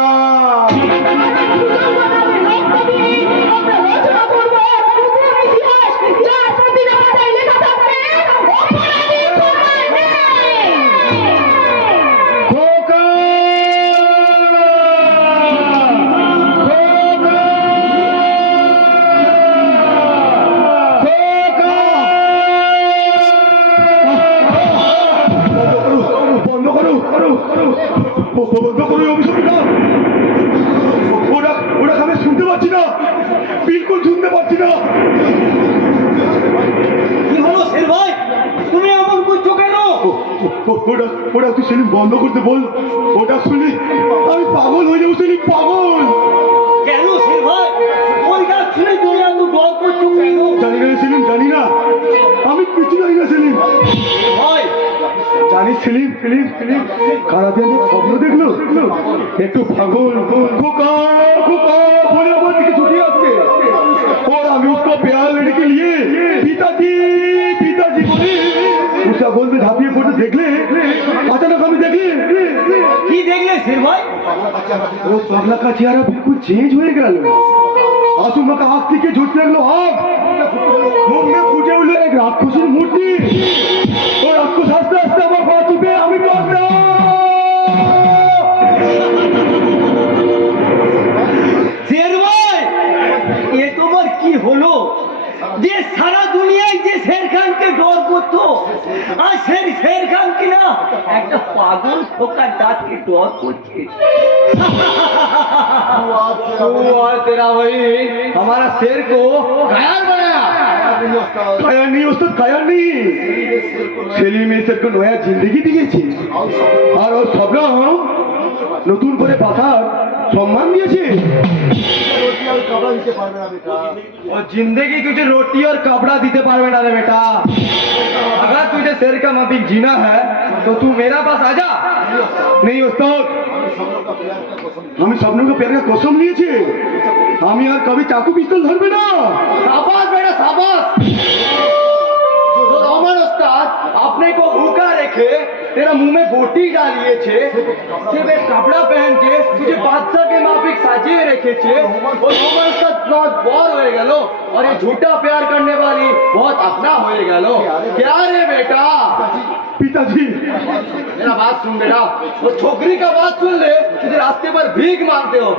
ওরা শুনতে পাচ্ছি না, বিলকুল শুনতে পাচ্ছি না। কি হলো শের ভাই, তুমি এমন করছো কেন? ওরা তুই সেলিম বন্ধ করতে বল। ওটা শুনি আমি পাগল হয়ে যাবো সেলিম, পাগল। কেন শের ভাই, ওই গাছ শুনে তুমি এত ডর করছো কেন? জানি না সেলিম, জানি না, আমি কিছু জানি না সেলিম। ভাই জানিস সেলিম, কারা যেন স্বপ্ন দেখলো, একটু পাগল খোকা খোকা বলে আমার দিকে ছুটে আসছে। और আমি उसको प्यार लेने के लिए पिताजी पिताजी बोले उसका गोद में झापिए पड़ते देखले, अचानक আমি দেখলে। কি দেখলে শের ভাই? वो पगला का चेहरा बिल्कुल चेंज হয়ে গেল। आसुमा का आँख থেকে ঝরতে লাগলো आग, मुख में फूटे उठलो एक राक्षসীর মূর্তি। ও রাক্ষস আস্তে আস্তে আমার পা টিপে আমি কাঁদলাম। শের ভাই, এ তোমার কি হলো? যে সারা দুনিয়ায় যে শের খানকে ডর করতো, আর শের খান কিনা একটা পাগল খোকার ডাককে ডর করছে। तेरा वही हमारा शेर को घायल बनाया। কায়া নেই ওস্তাদ, কায়া নেই। সেলিম এই স্যারকে নয়া জিন্দগি দিয়েছে, আর ওর সবরা নতুন করে পাথার সম্মান দিয়েছে। और जिंदगी तुझे रोटी और कपड़ा दीते पारवे ना रे बेटा। अगर तुझे शेर का माफिक जीना है तो तू मेरा पास आजा। নেই ওস্তাদ, আমি স্বপ্নকে প্যারের কসম নিয়েছি, আমি আর কবি চাকু পিস্তল ধরবে না। शाबाश बेटा शाबाश। तो रोमन उस्ताद अपने को भूखा रखे तेरा मुंह में बोटी डालिए छे, सिर्फ एक कपड़ा पहन के तुझे बादशाह के माफिक साजिए रखे छे, और रोमन उस्ताद बहुत बोर हो गलो, और ये झूठा प्यार करने वाली बहुत अपना हो गलो। क्या रे बेटा? पिताजी मेरा बात सुन बेटा, वो छोकरी का बात सुन ले, तुझे रास्ते पर भीख मांगते हो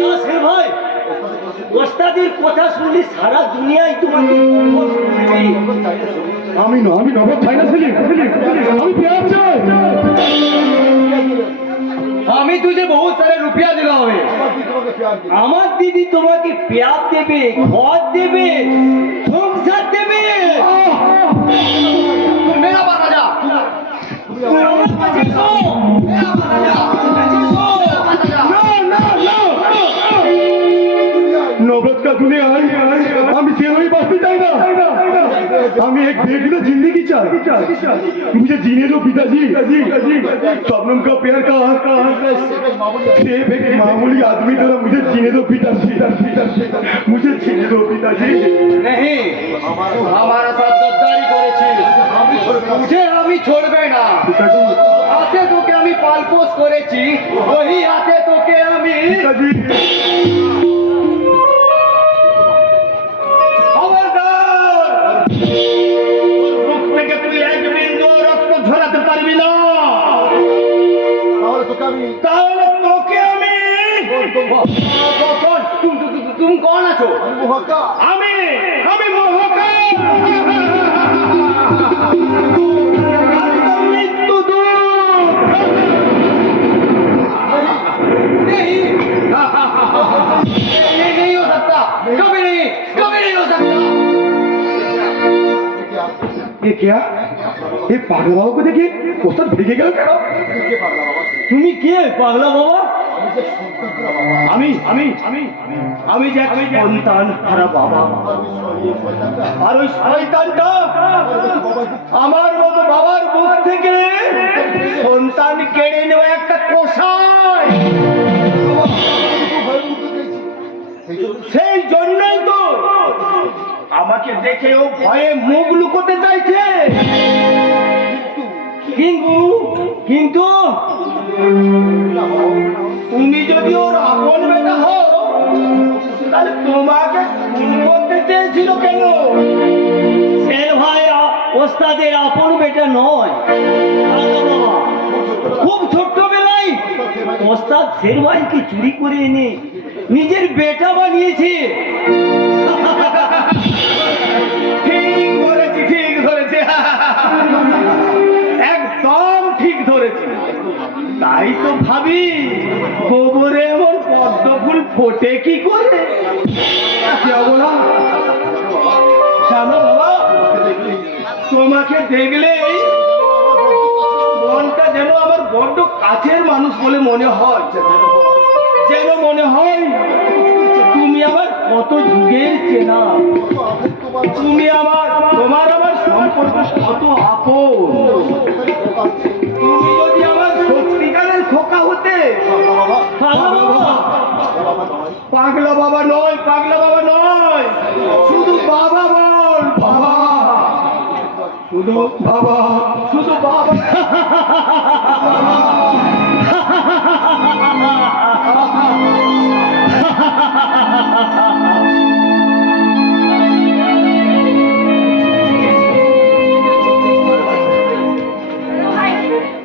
নাসির ভাই ওস্তাদের কথা শুনলে সারা দুনিয়ায় তোমাকে বরবাদ করে দেবে। আমি নগদ চাই না সেলিম, আমি পেঁয়াজ চাই। আমি तुझे बहुत सारे रुपया दिला হবে। আমার দিদি তোমাকে পেয়ার দেবে, ঘর দেবে, সংসার দেবে। तू मेरा बात आजा, তুমি আমার কাছে এসো। मेरा बात आजा, मेरा बात आजा। नौबत का दुनिया हम जेल में बसते चाहे ना, हमें एक बेगुनाह जिंदगी चाहिए। मुझे जीने दो पिताजी। शबनम का प्यार का सिर्फ एक मामूली आदमी तरह मुझे जीने दो पिताजी, मुझे जीने दो पिताजी। नहीं, तू हमारा साथ गद्दारी করেছিস, तुझे আমি छोड़বে না। হাতে তোকে আমি পালপোষ করেছি, ওই হাতে তোকে আমি पिताजी খবরদার! মুখ থেকে তুই এক বিন্দু রক্ত ঝরাতে পারবি না, তাহলে তোকে আমি तुम कौन আছো? আমি মহাকাল, আমি তো মৃত্যু দূত। नहीं नहीं हो सकता, कभी नहीं हो सकता। ये क्या? ये पागल बाबा को देखिए, ওস্তাদ ভেগে গেল কেন? তুমি কে পাগলা বাবা? আমি যে সন্তান হারা বাবা, আর ওই শয়তানটা আমার মতো বাবার মুখ থেকে সন্তান কেড়ে নেওয়া একটা কষাই। সেই জন্যই তো আমাকে দেখে ও ভয়ে মুখ লুকোতে চাইছে। কিন্তু তুমি যদি ওর আপন বেটা হও, তাহলে তোমাকে খুন করতে চেয়েছিল কেন? শের ভাই ওস্তাদের আপন বেটা নয়, পাগলা বাবা। খুব ছোট্টবেলায় ওস্তাদ শের ভাইকে চুরি করে এনে নিজের বেটা বানিয়েছে। ঠিক ধরেছে একদম ঠিক ধরেছে। তাই তো ভাবি গোবরে এমন পদ্ম ফুল ফোটে কি করে? বলা জানো বাবা, তোমাকে দেখলেই মনটা যেন আমার বড্ড কাছের মানুষ বলে মনে হয়, যেন মনে হয় তুমি আমার কত যুগের চেনা, তোমার আমার সম্পর্ক কত আপন। তুমি যদি আমার সত্যিকারের খোকা হতে, পাগলা বাবা নয়, শুধু বাবা বল, বাবা, শুধু বাবা।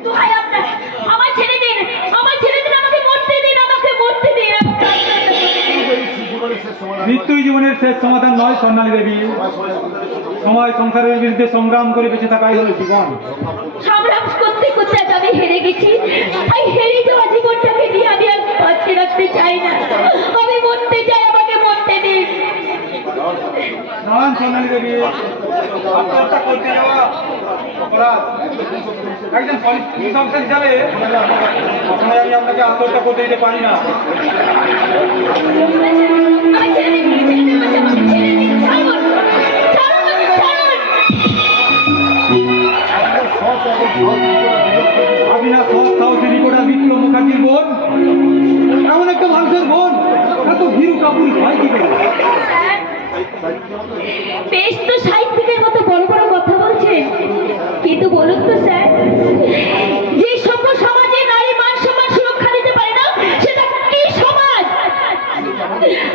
দোহাই আপনার, আমায় ছেড়ে দিন, আমাকে মরতে দিন। মৃত্যুই জীবনের শেষ সমাধান নয় স্বর্ণালী দেবী। সময় সংসারের বিরুদ্ধে সংগ্রাম করে বেঁচে থাকাই হলো জীবন। সংগ্রাম করতে করতে আজ আমি হেরে গেছি। এই হেরে যাওয়া জীবনটাকে নিয়ে আমি আর বাঁচিয়ে রাখতে চাই না। আমি মরতে চাই, আমাকে মরতে দিন। নয়ন স্বর্ণালী দেবী, আত্মহত্যা করতে যাওয়া অপরাধ। একজন সংসার হিসাবে কখনোই আমি আপনাকে আত্মহত্যা করতে দিতে পারি না। আমি ছেড়ে দিন, আমাকে ছেড়ে দিন। ছাড়ুন, ছাড়ুন, ছাড়ুন। আমি না সাহসী রিপোর্টার বিপ্লব মুখার্জির বোন, এমন একটা মানুষের বোন এত ভীরু কাপুরুষ হয় কি করে? স্যার, বেশ তো সাহিত্যিকের মতো বড় বড় কথা বলছেন, কিন্তু বলুন তো স্যার, যে সভ্য সমাজে নারী মান সম্মান সুরক্ষা দিতে পারে না, সেটা কি সমাজ?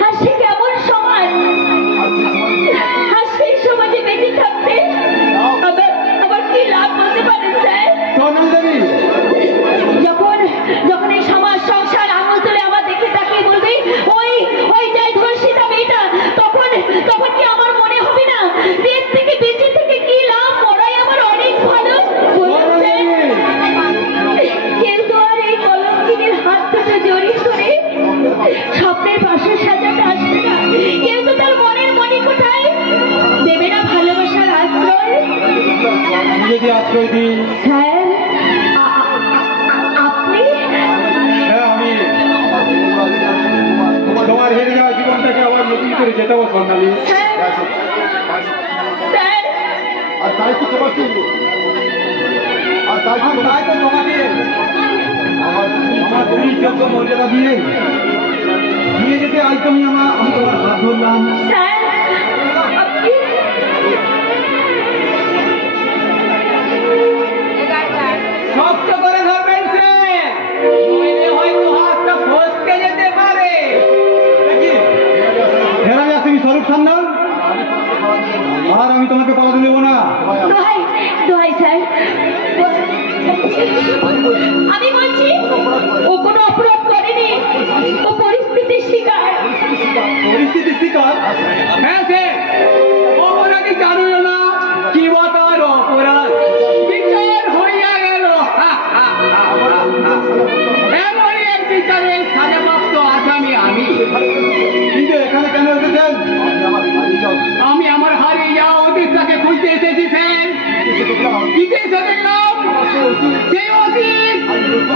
আর সে কেমন সমাজ? আর সেই সমাজে বেঁচে থাকতে আবার কি লাভ বলতে পারেন? মেটাবো স্বর্ণালী। স্যার স্যার আর তাই তো তোমার কি আর তাই তো আর তাই তো তোমাকে আমার স্ত্রীর যোগ্য মর্যাদা দিয়ে নিয়ে যেতে আজ আমি তোমার হাত ধরলাম। স্যার আপনি শক্ত করে ধরবেন স্যার, নইলে হয়তো হাতটা ফসকে যেতে পারে। দেখি হেরাই আসেনি স্বরূপ সান্যাল, আর আমি তোমাকে পালাতে দেবো না। দোহাই দোহাই স্যার আমি বলছি ও কোনো অপরাধ করেনি, ও পরিস্থিতির শিকার। পরিস্থিতির শিকার? হ্যাঁ স্যার, অপরাধী জানিও না কি বা তার অপরাধ, বিচার হইয়া গেল। এমনই এক বিচারের সাজাপ্রাপ্ত আসামি আমি। কিন্তু এখানে কেন এসেছেন? আমি আমার হারিয়ে যাওয়া অতীতটাকে খুঁজতে এসেছি স্যার। ইতিহাসে দেখলাম সেই অতীত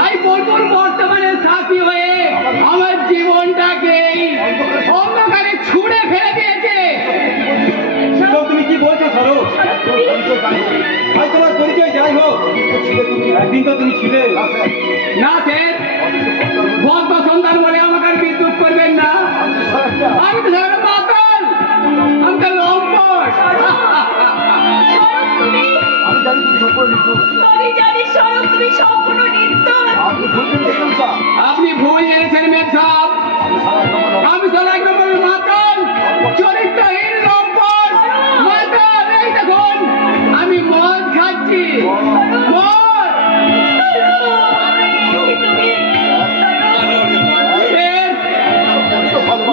এই বর্তমান বর্তমানে সাথী হয়ে আমার জীবনটাকে অন্ধকারে ছুঁড়ে ফেলে দিয়েছে। এসব তুমি কি বলছো স্বরূপ? ভাই তোমার পরিচয় যাই হোক, একদিন তো তুমি ছিলে। না স্যার, ভক্ত সন্তান বলে আমাকে আর বিদ্রুপ করবেন না। আমি তো সারা মাতাল, আমি তো লম্পট। তুমি আমি জানি তুমি সম্পূর্ণ নির্দোষ। আমি জানি স্বরূপ তুমি সম্পূর্ণ নির্দোষ। আপনি ভুল করেছেন স্যার। আপনি ভুল জেনেছেন মেম সাহেব, আমি সারা এক নম্বর মাতাল, চরিত্রহীন লম্পট মাতাল। এই দেখুন আমি মদ খাচ্ছি, মদ।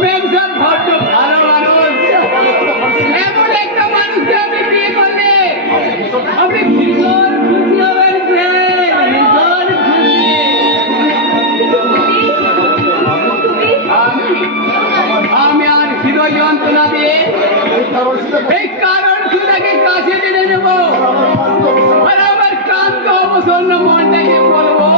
মেম সাহেব বড্ড ভালো মানুষ, এমন একটা মানুষকে আপনি বিয়ে করলে আপনি ভীষণ খুশি হবেন স্যার, ভীষণ খুশি। আমি আর হৃদয় যন্ত্রণা দিয়ে এই কারণ সুদাকে কাছে টেনে নেব, আর আমার ক্লান্ত অবসন্ন মনটাকে বলবো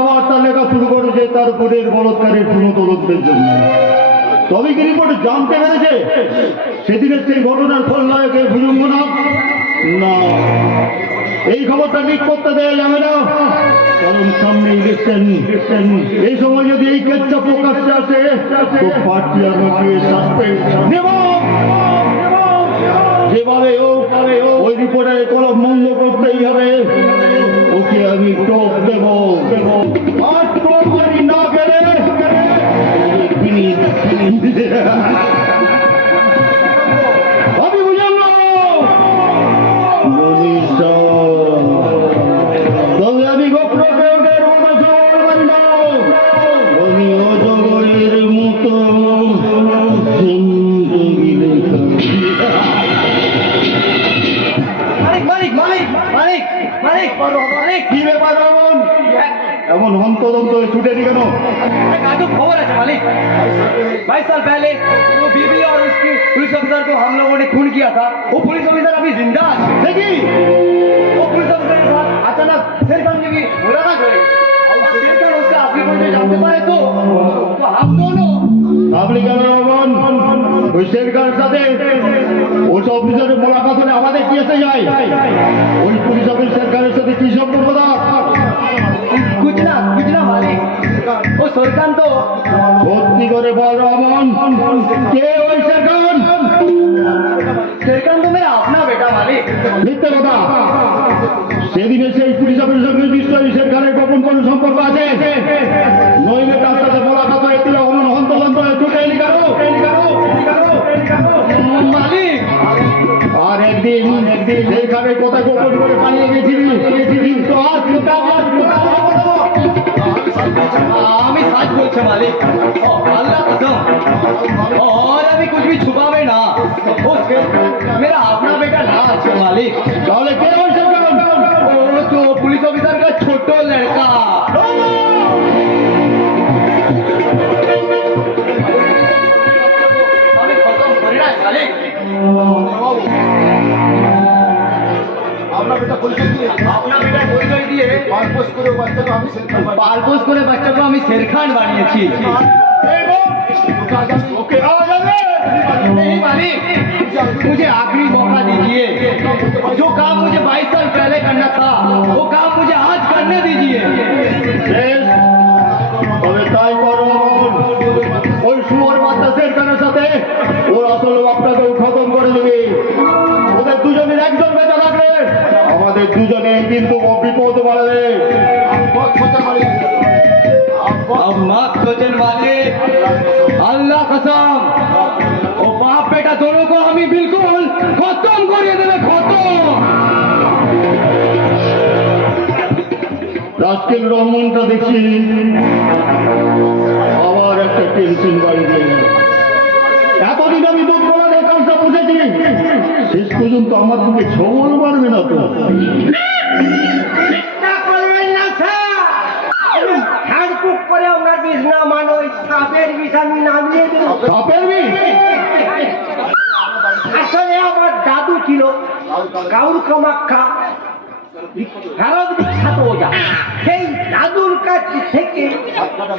আবার তার লেখা শুরু করেছে তার উপরের বলৎকারের পুনঃতদন্তের জন্য। তবে কি রিপোর্ট জানতে পেরেছে সেদিনের সেই ঘটনার খলনায়কের ভুজঙ্গনাথ? না, এই খবরটা লিক করতে দেওয়া যাবে না, কারণ সামনে ইলেকশন। এই সময় যদি এই কেসটা প্রকাশ্যে আসে তো পার্টি আমাকে সাসপেন্ড দেব। যেভাবে হোক ওই রিপোর্টের কলম বন্ধ করতেই হবে, ওকে আমি টোপ দেব। আর টোপ যদি না গেলে আমি বুঝলাম তবে আমি গোপ্রয়োগের আমি অজগরের মতো কি ব্যাপার এমন হন্তদন্ত ছুটেনি কেন? एक आजब खबर है मालिक। 22 साल पहले वो बीबी और उसके पुलिस ऑफिसर को हम लोगों ने खून किया था, वो पुलिस ऑफिसर अभी जिंदा है। দেখি वो पुलिस के बाद अचानक शेरखान की भी मुलाकात हुई और शेरखान उसके आखिरी को जानते पाए तो हम दोनों আপনি কেন রহমান ওই শেরখানের সাথে ওই অফিসারের মোলাকাত হলে আমাদের কি এসে যায় ওই পুলিশ অফিস শেরখানের সাথে কি সম্পর্ক না कुछ ना मालिक वो शेरखान तो সত্যি করে বল রহমান কে ওই শেরখান शेरखान तो मेरा अपना बेटा मालिक মিথ্যে কথা সেদিনে সেই পুলিশ অফিসের সঙ্গে নিশ্চয়ই শেরখানের গোপন কোনো সম্পর্ক আছে নইলে তার সাথে মোলাকাত হয়ে তুই অমন হন্তদন্ত হয়ে ছুটে এলি কেন मालिक আর একদিন সেইখানে কোথায় গোপন করে পালিয়ে গেছিলি কিন্তু আজ আমি सच बोलছে मालिक अल्लाह कसम और अभी कुछ भी छुपावे ना वो मेरा अपना बेटा ना আছে मालिक তাহলে কে ওই শেরখান वो तो पुलिस ऑफिसर का छोटो लड़का अभी खत्म করে না मालिक আপনার বেটা পরিচয় দিয়ে পালপোষ করে বাচ্চাকে আমি শেরখান বানিয়েছি। पालपोस করে বাচ্চাকে আমি शेरखान বানিয়েছি ওকে আওয়াজ হবে नहीं मालिक मुझे आखिरी मौका दीजिए जो काम मुझे 22 साल पहले करना था वो काम मुझे आज करने दीजिए বেশ, তবে তাই করো ওই শুয়োর বাচ্চা শেরখানের সাথে ওর আসল বাপটাকেও খতম করে দেবে ওদের দুজনের একজন বেঁচে থাকলে আমাদের দুজনে কিন্তু বিপদ বাড়বে बहुत सोचा मालिक अब मत सोचन मालिक अल्लाह कसम वो बाप बेटा दोनों को हमें बिल्कुल खत्म करिए देवे खत्म রাস্কেল রহমানটা দেখছি আবার একটা টেনশন বাড়ি দিয়ে এতদিন আমি দুধ কলা দিয়ে কাজটা বসেছি শেষ পর্যন্ত আমার দিকে ছবল মারবে না তো করে ওনার বিষ না মানো সাপের বিষ আমি নামিয়ে দেব সাপের বিষ আসলে আমার দাদু ছিল কাউর কামাখ্যা ভারত বিখ্যাত ওজা সেই দাদুর কাছ থেকে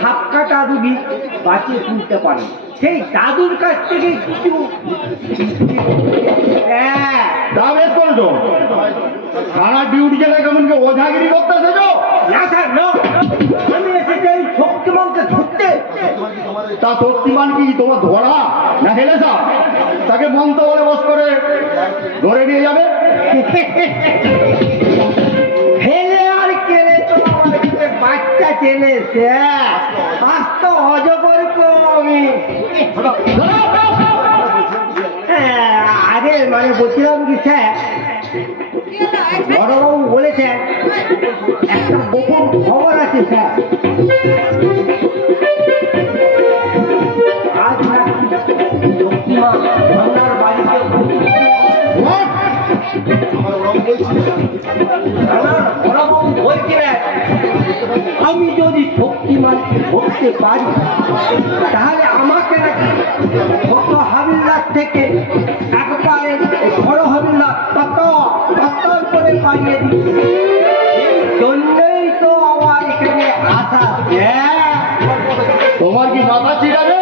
সাপ কাটা রুগী বাঁচিয়ে তুলতে পারে সেই দাদুর কাছ থেকে কিছু হ্যাঁ তা বেশ করেছো থানার ডিউটি গেলে কেমন কে ওঝাগিরি করতে এসেছো না স্যার না আমি এসেছি এই শক্তিমানকে ধরতে তা শক্তিমান কি তোমার ধরা না হেলেসা তাকে মন্ত্র বলে বস করে ধরে নিয়ে যাবে হেলে আর কেলে তো আমার কাছে বাচ্চা চেনে স্যার আজ তো অজগর আমি হ্যাঁ আরে মানে বলছিলাম কি স্যার বড়বাবু বলেছেন একটা গোপন খবর আছে স্যার আজ নাকি শক্তিমান আপনার বাড়িতে বড়বাবু বলছিলেন আমি যদি শক্তিমানকে ধরতে পারি তাহলে আমাকে নাকি ছোট হাবিলদার থেকে একবারে বড় হাবিলদার তত্তর করে পাঠিয়ে দিচ্ছে এই জন্যই তো আমার এখানে আসা তোমার কি মাথা চিড়াবে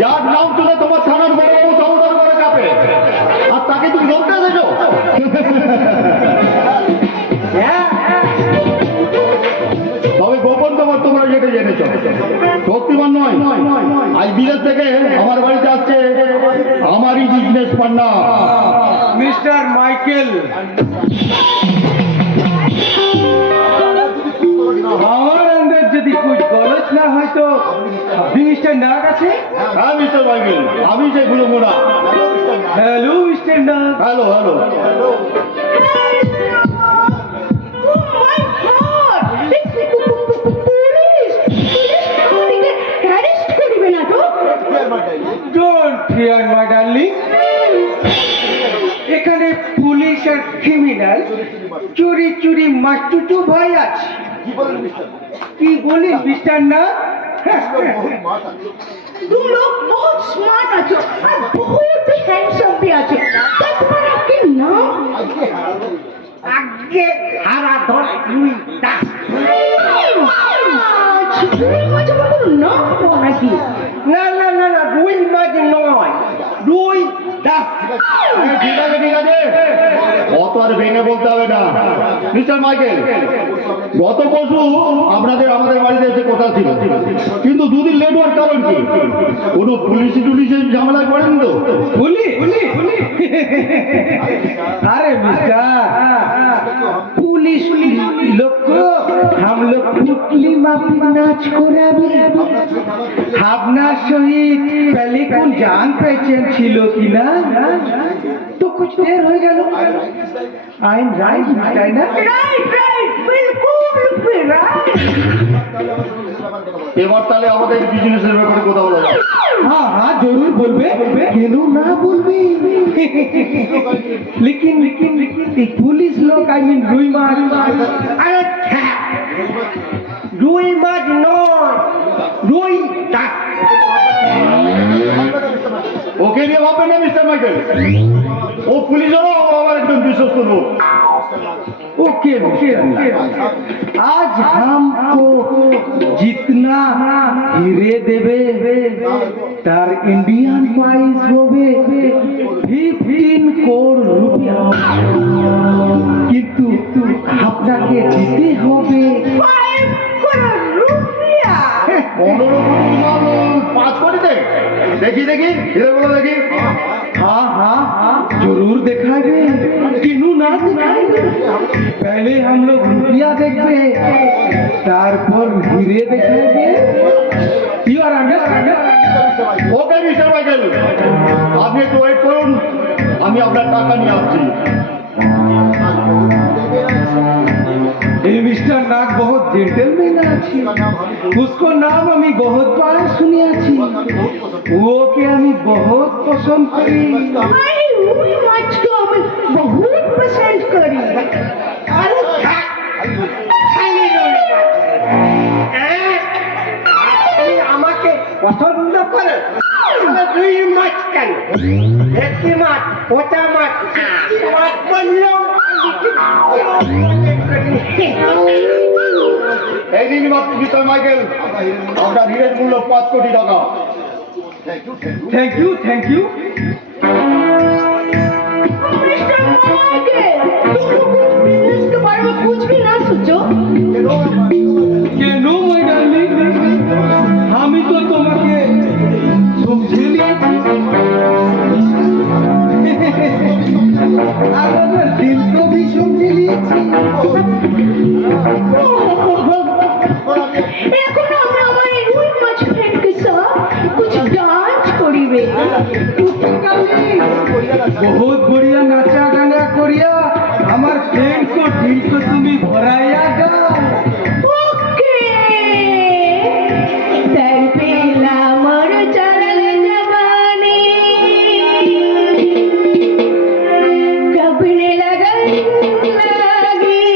যার নাম তুলে তোমার থানার বড় বড় দমদম করে কাঁপে আর তাকে তুমি ধরতে এসেছো তবে গোপন খবর তোমরা যেটা জেনেছো শক্তিমান নয় আজ বিদেশ থেকে আমার বাড়িতে আসছে আমারই বিজনেস পার্টনার মিস্টার মাইকেল আমার अंदर যদি कुछ गलत না হয় তো আপনি মিস্টার নাগ আছে হ্যাঁ মিস্টার মাইকেল আমি সেই গুলোমোড়া hello mister Nag hello hello don't fear my darling এখানে পুলিশ আর ক্রিমিনাল চুরি চুরি মাস্টুটু ভয় আছে কি বলেন মিস্টার কি বলি মিস্টার নাগ बहुत मात है तुम लोग बहुत स्मार्ट आछो और बहुत ही हैंडसम भी आछो क्या तुम्हारा आपके नाम आगे আগে নাকি? না না না না, রুই মাছ নয়, রুই ডাক। ঠিক আছে ঠিক আছে, অত আর ভেঙে বলতে হবে না। মিস্টার মাইকেল, গত পরশু আপনাদের আমাদের বাড়িতে এসে কথা ছিল, কিন্তু দুদিন লেট হওয়ার কারণ কি? কোনো পুলিশের ঝামেলায় পড়েন তো? পুলিশ? अरे मिस्टर, पुलिस लोग को हम लोग पुतली माफी नाच कराবে। আপনার সহিত पहले কোন জান পেয়েছেন ছিল কিনা? তো कुछ देर হয়ে গেল। আইন রাইট তাই না? রাইট, বিলকুল রাইট। এবার তাহলে আমাদের বিজনেসের ব্যাপারে কথা বলা যায়। हाँ हाँ जरूर बोलबे, কেন না বলবে? लेकिन पुलिस लोग आई मीन रुई मार, আরে খ্যা, রুই মাছ নয়, রুই ডাক। ওকে নিয়ে ভাববেন না মিস্টার মাইকেল, ও পুলিশ হলো আবার একদম বিশ্বাস করবো। ओके आज हमको जितना हीरे देवे तार इंडियन प्राइस होवे 15 करोड़ रुपया, কিন্তু আপনাকে দিতে হবে 5 কোটি রুপিয়া। 15 কোটি মাল 5 কোটিতে? দেখি হিরেগুলো দেখি। हाँ हाँ जरूर दिखाएंगे, क्यों ना दिखाएंगे? पहले हम लोग रुपया देखते, तारपर हीरे दिखाएंगे। You are understand? Okay mister Michael, আপনি একটু ওয়েট করুন, আমি আপনার টাকা নিয়ে আসছি। ये मिस्टर नाग बहुत जेंटलमैन आछि, उसको नाम আমি बहुत बार শুনে আছি, ওকে আমি बहुत পছন্দ করি। এই রুই মাছকে আমি বহুত পছন্দ করি। আরে খ্যা, খালি রুই মাছ। আপনি আমাকে পছন্দ করেন, তাহলে রুই মাছ কেন? ভেটকি মাছ, পোচা মাছ, চিংড়ি মাছ বললেও এই দিন মিস্টার মাইকেল, আপনার হিরের মূল্য 5 কোটি টাকা। थैंक यू मिस्टर माइकल, तुम कुछ बिजनेस के बारे में कुछ भी ना सोचो। কেন মাই ডার্লিং, আমি তো তোমাকে সমঝে নিয়েছি, আপনার দিল को भी সমঝে নিয়েছি। এখন আমরা আমার এই রুই মাছ ফ্রেন্ডকে সাথ कुछ डांस করিবে। बहुत बढ़िया नाचा गाना करिया हमार फ्रेंड को दिल को तुम्हें भराया गा। ओके, तर पेला मोर चलल जवानी, कब ने लगन लागी,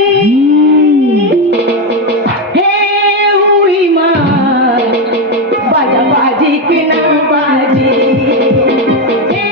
हे हुई माँ बाजा बाजी के ना बाजी, हे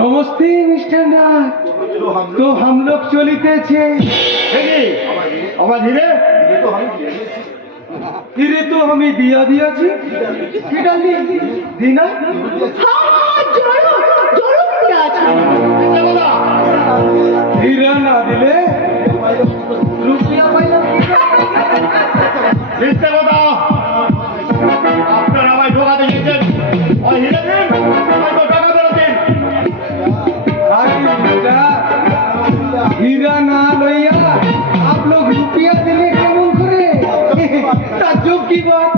नमस्ते मिस्टर नाथ, तो हम लोग चलिते छे। দেখি আমার হিরে হিরে তো আমি দিয়া দিয়াছি। কিটা দিনা হীরা না দিলে রুপিয়া পাইলাম। মিথ্যে কথা। আপনারা আমায় ঢোকাতে গিয়েছেন, ওই হিরে দিন, হয়তো টাকা ফেরত দিন। आगे बेटा, हीरा ना लइया आप लोग रुपया दिले केमन करे? ताज्जुब की बात।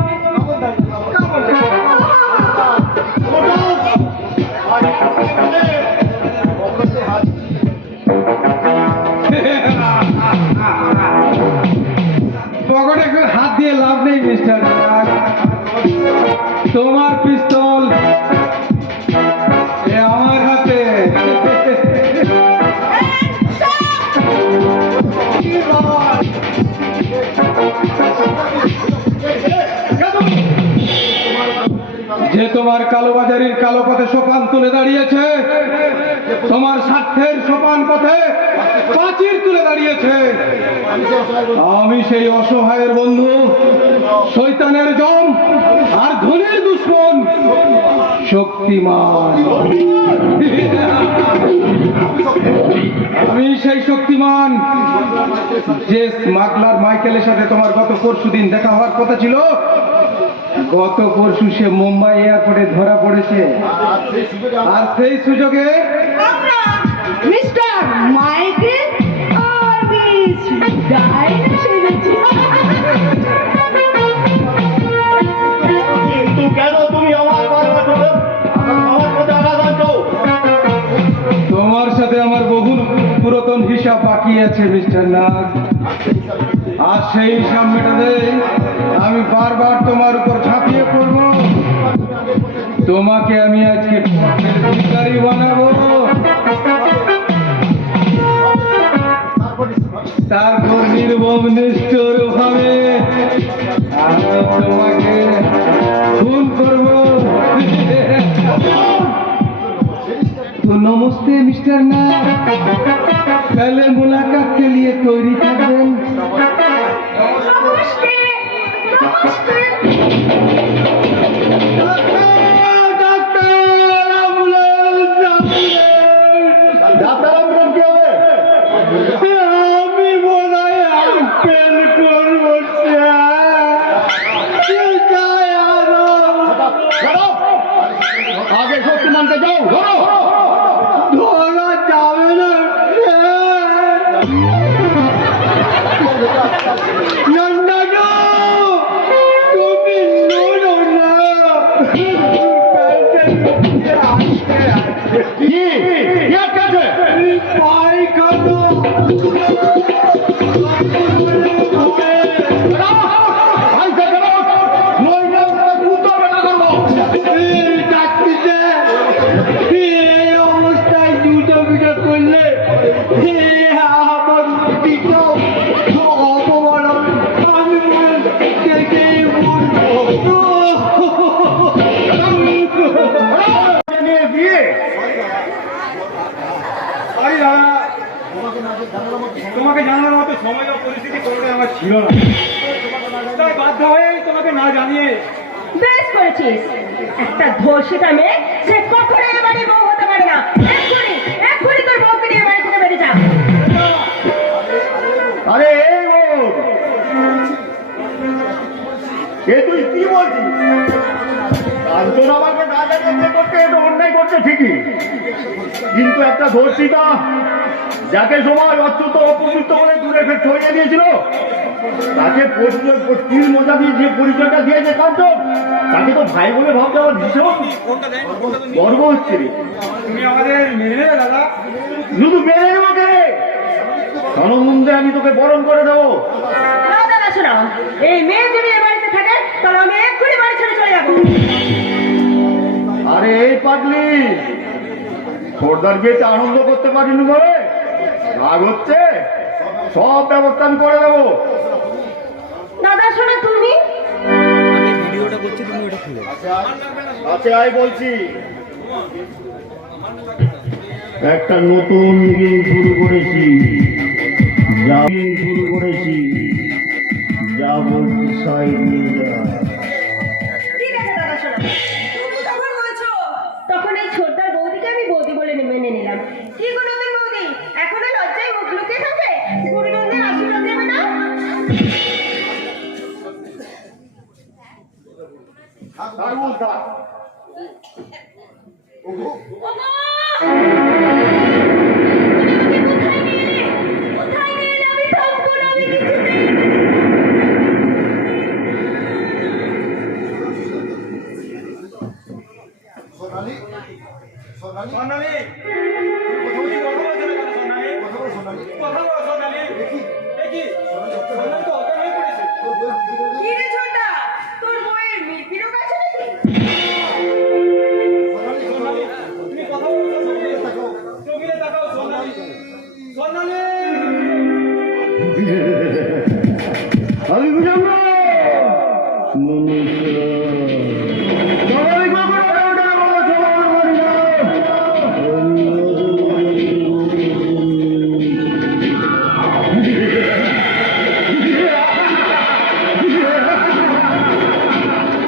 পকেটে করে হাত দিয়ে লাভ নেই মিস্টার নাগ। তোমার পিস্তল এ আমার হাতে। যে তোমার কালোবাজারির কালো পথে সোপান তুলে দাঁড়িয়েছে, তোমার স্বার্থের সোপান পথে প্রাচীর তুলে দাঁড়িয়েছে, আমি সেই অসহায়ের বন্ধু, শয়তানের জম আর ধনের দুশ্মন শক্তিমান। আমি সেই শক্তিমান যে স্মাগলার মাইকেলের সাথে তোমার গত পরশুদিন দেখা হওয়ার কথা ছিল। গত পরশু সে মুম্বাই এয়ারপোর্টে ধরা পড়েছে, আর সেই সুযোগে আমরা মিস্টার মাইকেল আর মিস ডায়না সেজেছি। কিন্তু কেন তুমি আমার বারবার ধরে আমার কথা আঘাত আনছো? তোমার সাথে আমার বহু পুরাতন হিসাব বাকি আছে মিস্টার নাগ, আর সেই হিসাব মেটাতে আমি বারবার তোমার উপর ঝাঁপিয়ে পড়ব। তোমাকে আমি আজকে ভিখারি বানাবো, তারপর নির্মম নিষ্ঠুর ভাবে আমি তোমাকে খুন করব। तो नमस्ते मिस्टर नाग, पहले मुलाकात के लिए तैयारी থাকবেন। নমস্তে নমস্তে। ডাক্তার আপনার কি হবে? আমি মনে হয় আপেল করব। আগে শক্তিমানকে যাও ধরো। ধরা যাবে না। নন্দানো, তুমি নড়ো না। কি কি আটকাছে? পায়খানা আইসা গেল, নইলে আপনার উত্তর বেটা করবো। ডাকতেছে। এই অবস্থায় দুটো বিটা করলে আমার দিত অপমান। আমি দেখেই বলবো নিয়ে বিয়ে আরে দাদা, তোমাকে জানানোর মতো সময় বা পরিস্থিতি কোনোটাই আমার ছিল না, তাই বাধ্য হয়ে তোমাকে না জানিয়ে। বেশ করেছিস। একটা ধর্ষিতা মেয়ে, সে কখনো এ বাড়ির বউ হতে পারে না। এক্ষুনি তোর বউকে নিয়ে বাড়ি থেকে বেরিয়ে যা। আরে এই বউ, এ তুই কি বলছিস? কাঞ্চন আমাকে না জানিয়ে বিয়ে করতে, এটা অন্যায় করছে ঠিকই, কিন্তু একটা ধর্ষিতা যাকে সবাই অচ্যুত অপমৃত করে দূরে ফের ছড়িয়ে দিয়েছিল, তাকে তিল মোজা দিয়ে যে পরিচয়টা দিয়েছে কাঞ্চন, তাকে তো ভাই বলে ভাবতে আমার ভীষণ গর্ব হচ্ছে রে। তুমি আমাদের মেনে নেবে দাদা? শুধু মেনে নেবো কে, জনমন্দে আমি তোকে বরণ করে দেবো। না দাদা শোনা, এই মেয়ে যদি এ বাড়িতে থাকে তাহলে আমি এক্ষুনি বাড়ি ছেড়ে চলে যাবো। আরে এই পাগলি, সর্দার বিয়েতে আনন্দ করতে পারিনি বলে রাগ হচ্ছে, সব ব্যবস্থা আমি করে দেবো। দাদা শোনা তুমি ওটা করছি তুমি ওটা খুলো কাছে আয় বলছি। একটা নতুন গেম শুরু করেছি, যা বলছি সাইড নিয়ে যা। ঠিক আছে দাদা শোনা, তুমি যখন বলছো তখন এই ছোটদার বৌদিকে আমি বৌদি বলে মেনে নিলাম। কি গো নতুন বৌদি, এখনো লজ্জায় মুখ লুকিয়ে থাকে? গুরুজনদের আশীর্বাদ দেবে না? আর বল থাক। ওগো! তুমি আমাকে কোথায় নিয়ে এলে? আমি থাকবো না, আমি কিছুতেই। সোনালি সোনালি সোনালি তুমি কথা বলছো না কেন সোনালি? কথা বল সোনালি কথা বলো সোনালি। দেখি দেখি সোনালি তো অজ্ঞান হয়ে পড়েছে। তোর বই কি বললি? কি রে ছোটদা, তোর বইয়ের মিরপিরক আছে নাকি? সোনালি সোনালি তুমি কথা বলছো সোনালি। দেখো চোখে তাকাও সোনালি। সোনালি ধীরে